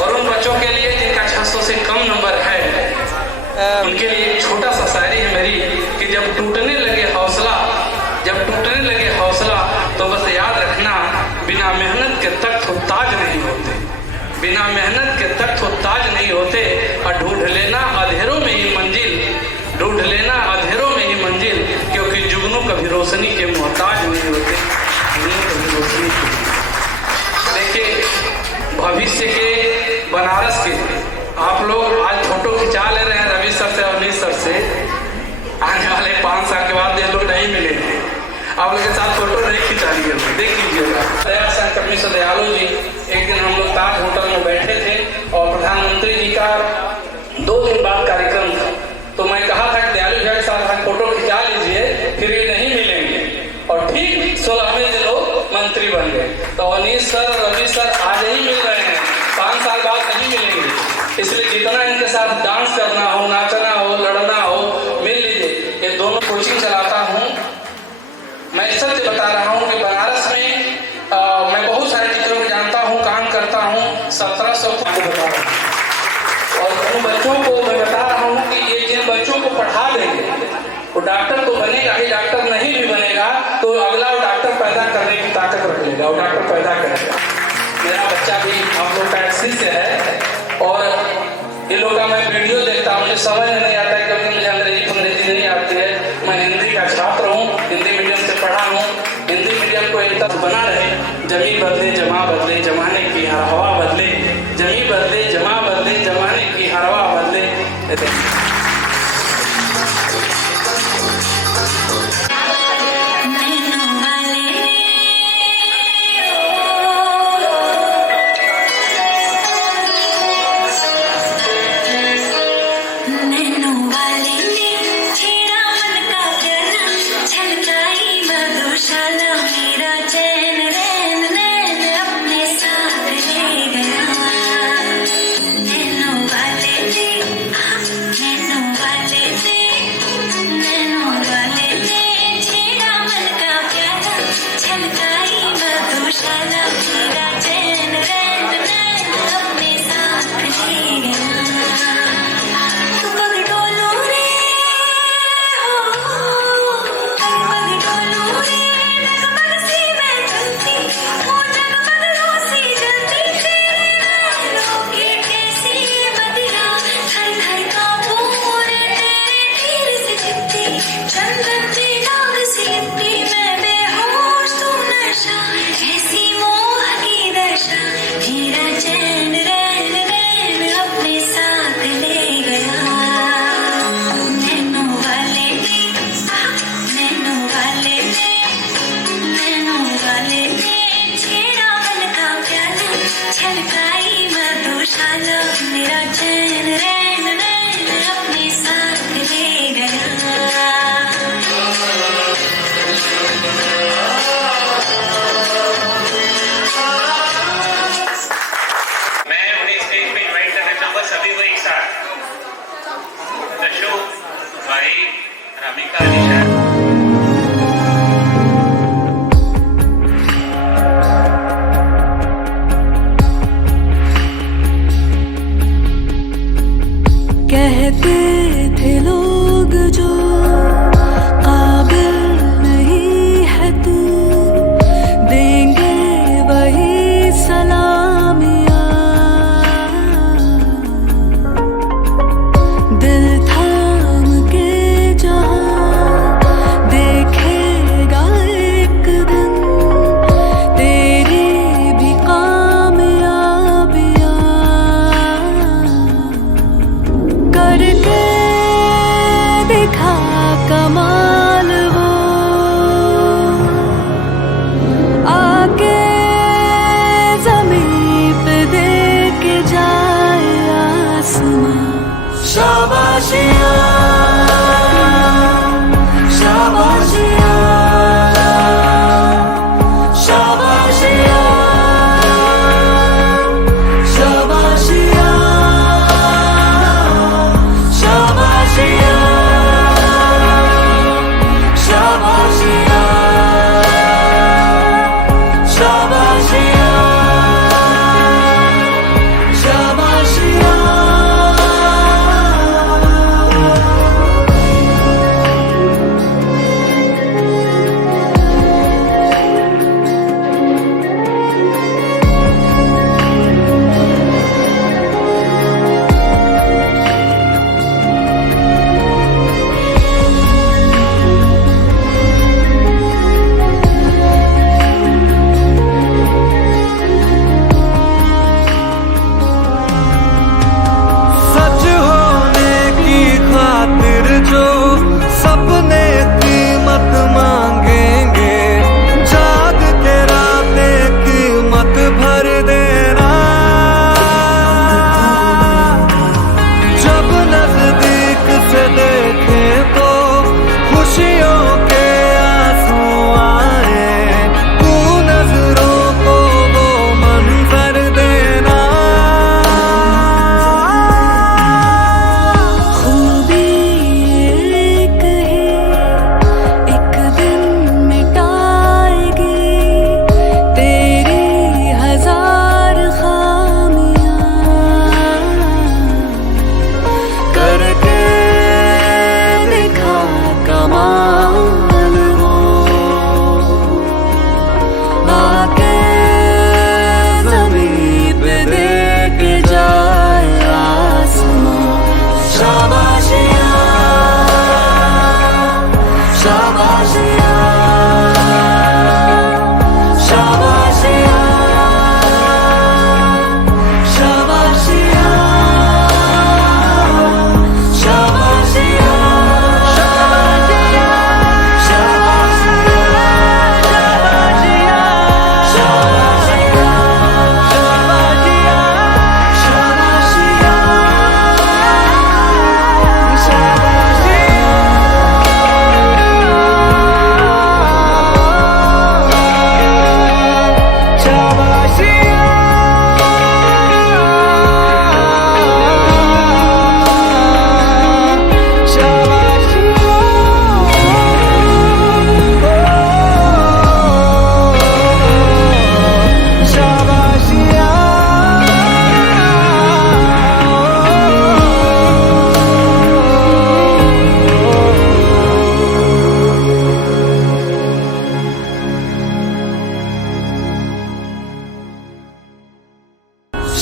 और उन बच्चों के लिए जिनका 600 से कम नंबर है, उनके लिए एक छोटा सा शायरी है मेरी कि जब टूटने लगे हौसला, जब टूटने लगे हौसला तो बस याद रखना, बिना मेहनत के तख्त ताज नहीं होते, बिना मेहनत के तख्त ताज नहीं होते। और ढूंढ लेना अंधेरों में ही मंजिल, ढूंढ लेना अंधेरों में ही मंजिल, क्योंकि जुगनू कभी रोशनी के मोहताज नहीं होते, कभी रोशनी के। देखिए भविष्य के बनारस के आप लोग आज फोटो खिंचा ले रहे हैं रवि सर से और अवनीश सर से, आने वाले 5 साल के बाद ये लोग नहीं मिलेंगे, आप लोग के साथ फोटो नहीं खिंचाएंगे, देख लीजिएगा। दया शंकर मिश्र दयालु जी, एक दिन हम लोग ताज होटल में बैठे थे और प्रधानमंत्री जी का 2 दिन बाद कार्यक्रम था, तो मैं कहा था कि दयालु जी के साथ फोटो खिंचा लीजिए, फिर ये नहीं मिलेंगे। और ठीक 16वें दिन लोग मंत्री बन गए। तो अवनीश सर, रवि सर आज ही मिल रहे हैं, 5 साल बाद नहीं मिलेंगे। इसलिए जितना इनके साथ डांस करना हो, नाचना हो, लड़ना हो, मिल लीजिए। ये दोनों कोचिंग चलाता हूँ, मैं सत्य बता रहा हूँ कि बनारस में मैं बहुत सारे टीचरों को जानता हूँ, काम करता हूँ, 1700 को बता रहा हूँ। और उन बच्चों को मैं बता रहा हूँ कि ये जिन बच्चों को पढ़ा देंगे वो डॉक्टर तो बनेगा ही, डॉक्टर नहीं भी बनेगा तो अगला वो डॉक्टर पैदा करने की ताकत रख लेगा, वो डॉक्टर पैदा करेगा। मेरा बच्चा भी आप लोग टैक्सी से है और ये लोग का मैं वीडियो देखता हूँ, मुझे समझ नहीं आता है क्योंकि मुझे अंग्रेजी नहीं आती है। मैं हिंदी का छात्र हूँ, हिंदी मीडियम से पढ़ा हूँ, हिंदी मीडियम को एक तरफ बना रहे। जमी बदले जमा बदले, जमाने की हर हवा बदले, जमी बदले जमा बदले, जमाने की हर हवा बदले। मेरा चैन रैन अपने साथ ले गया।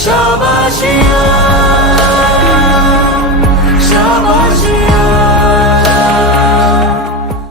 शाबाशी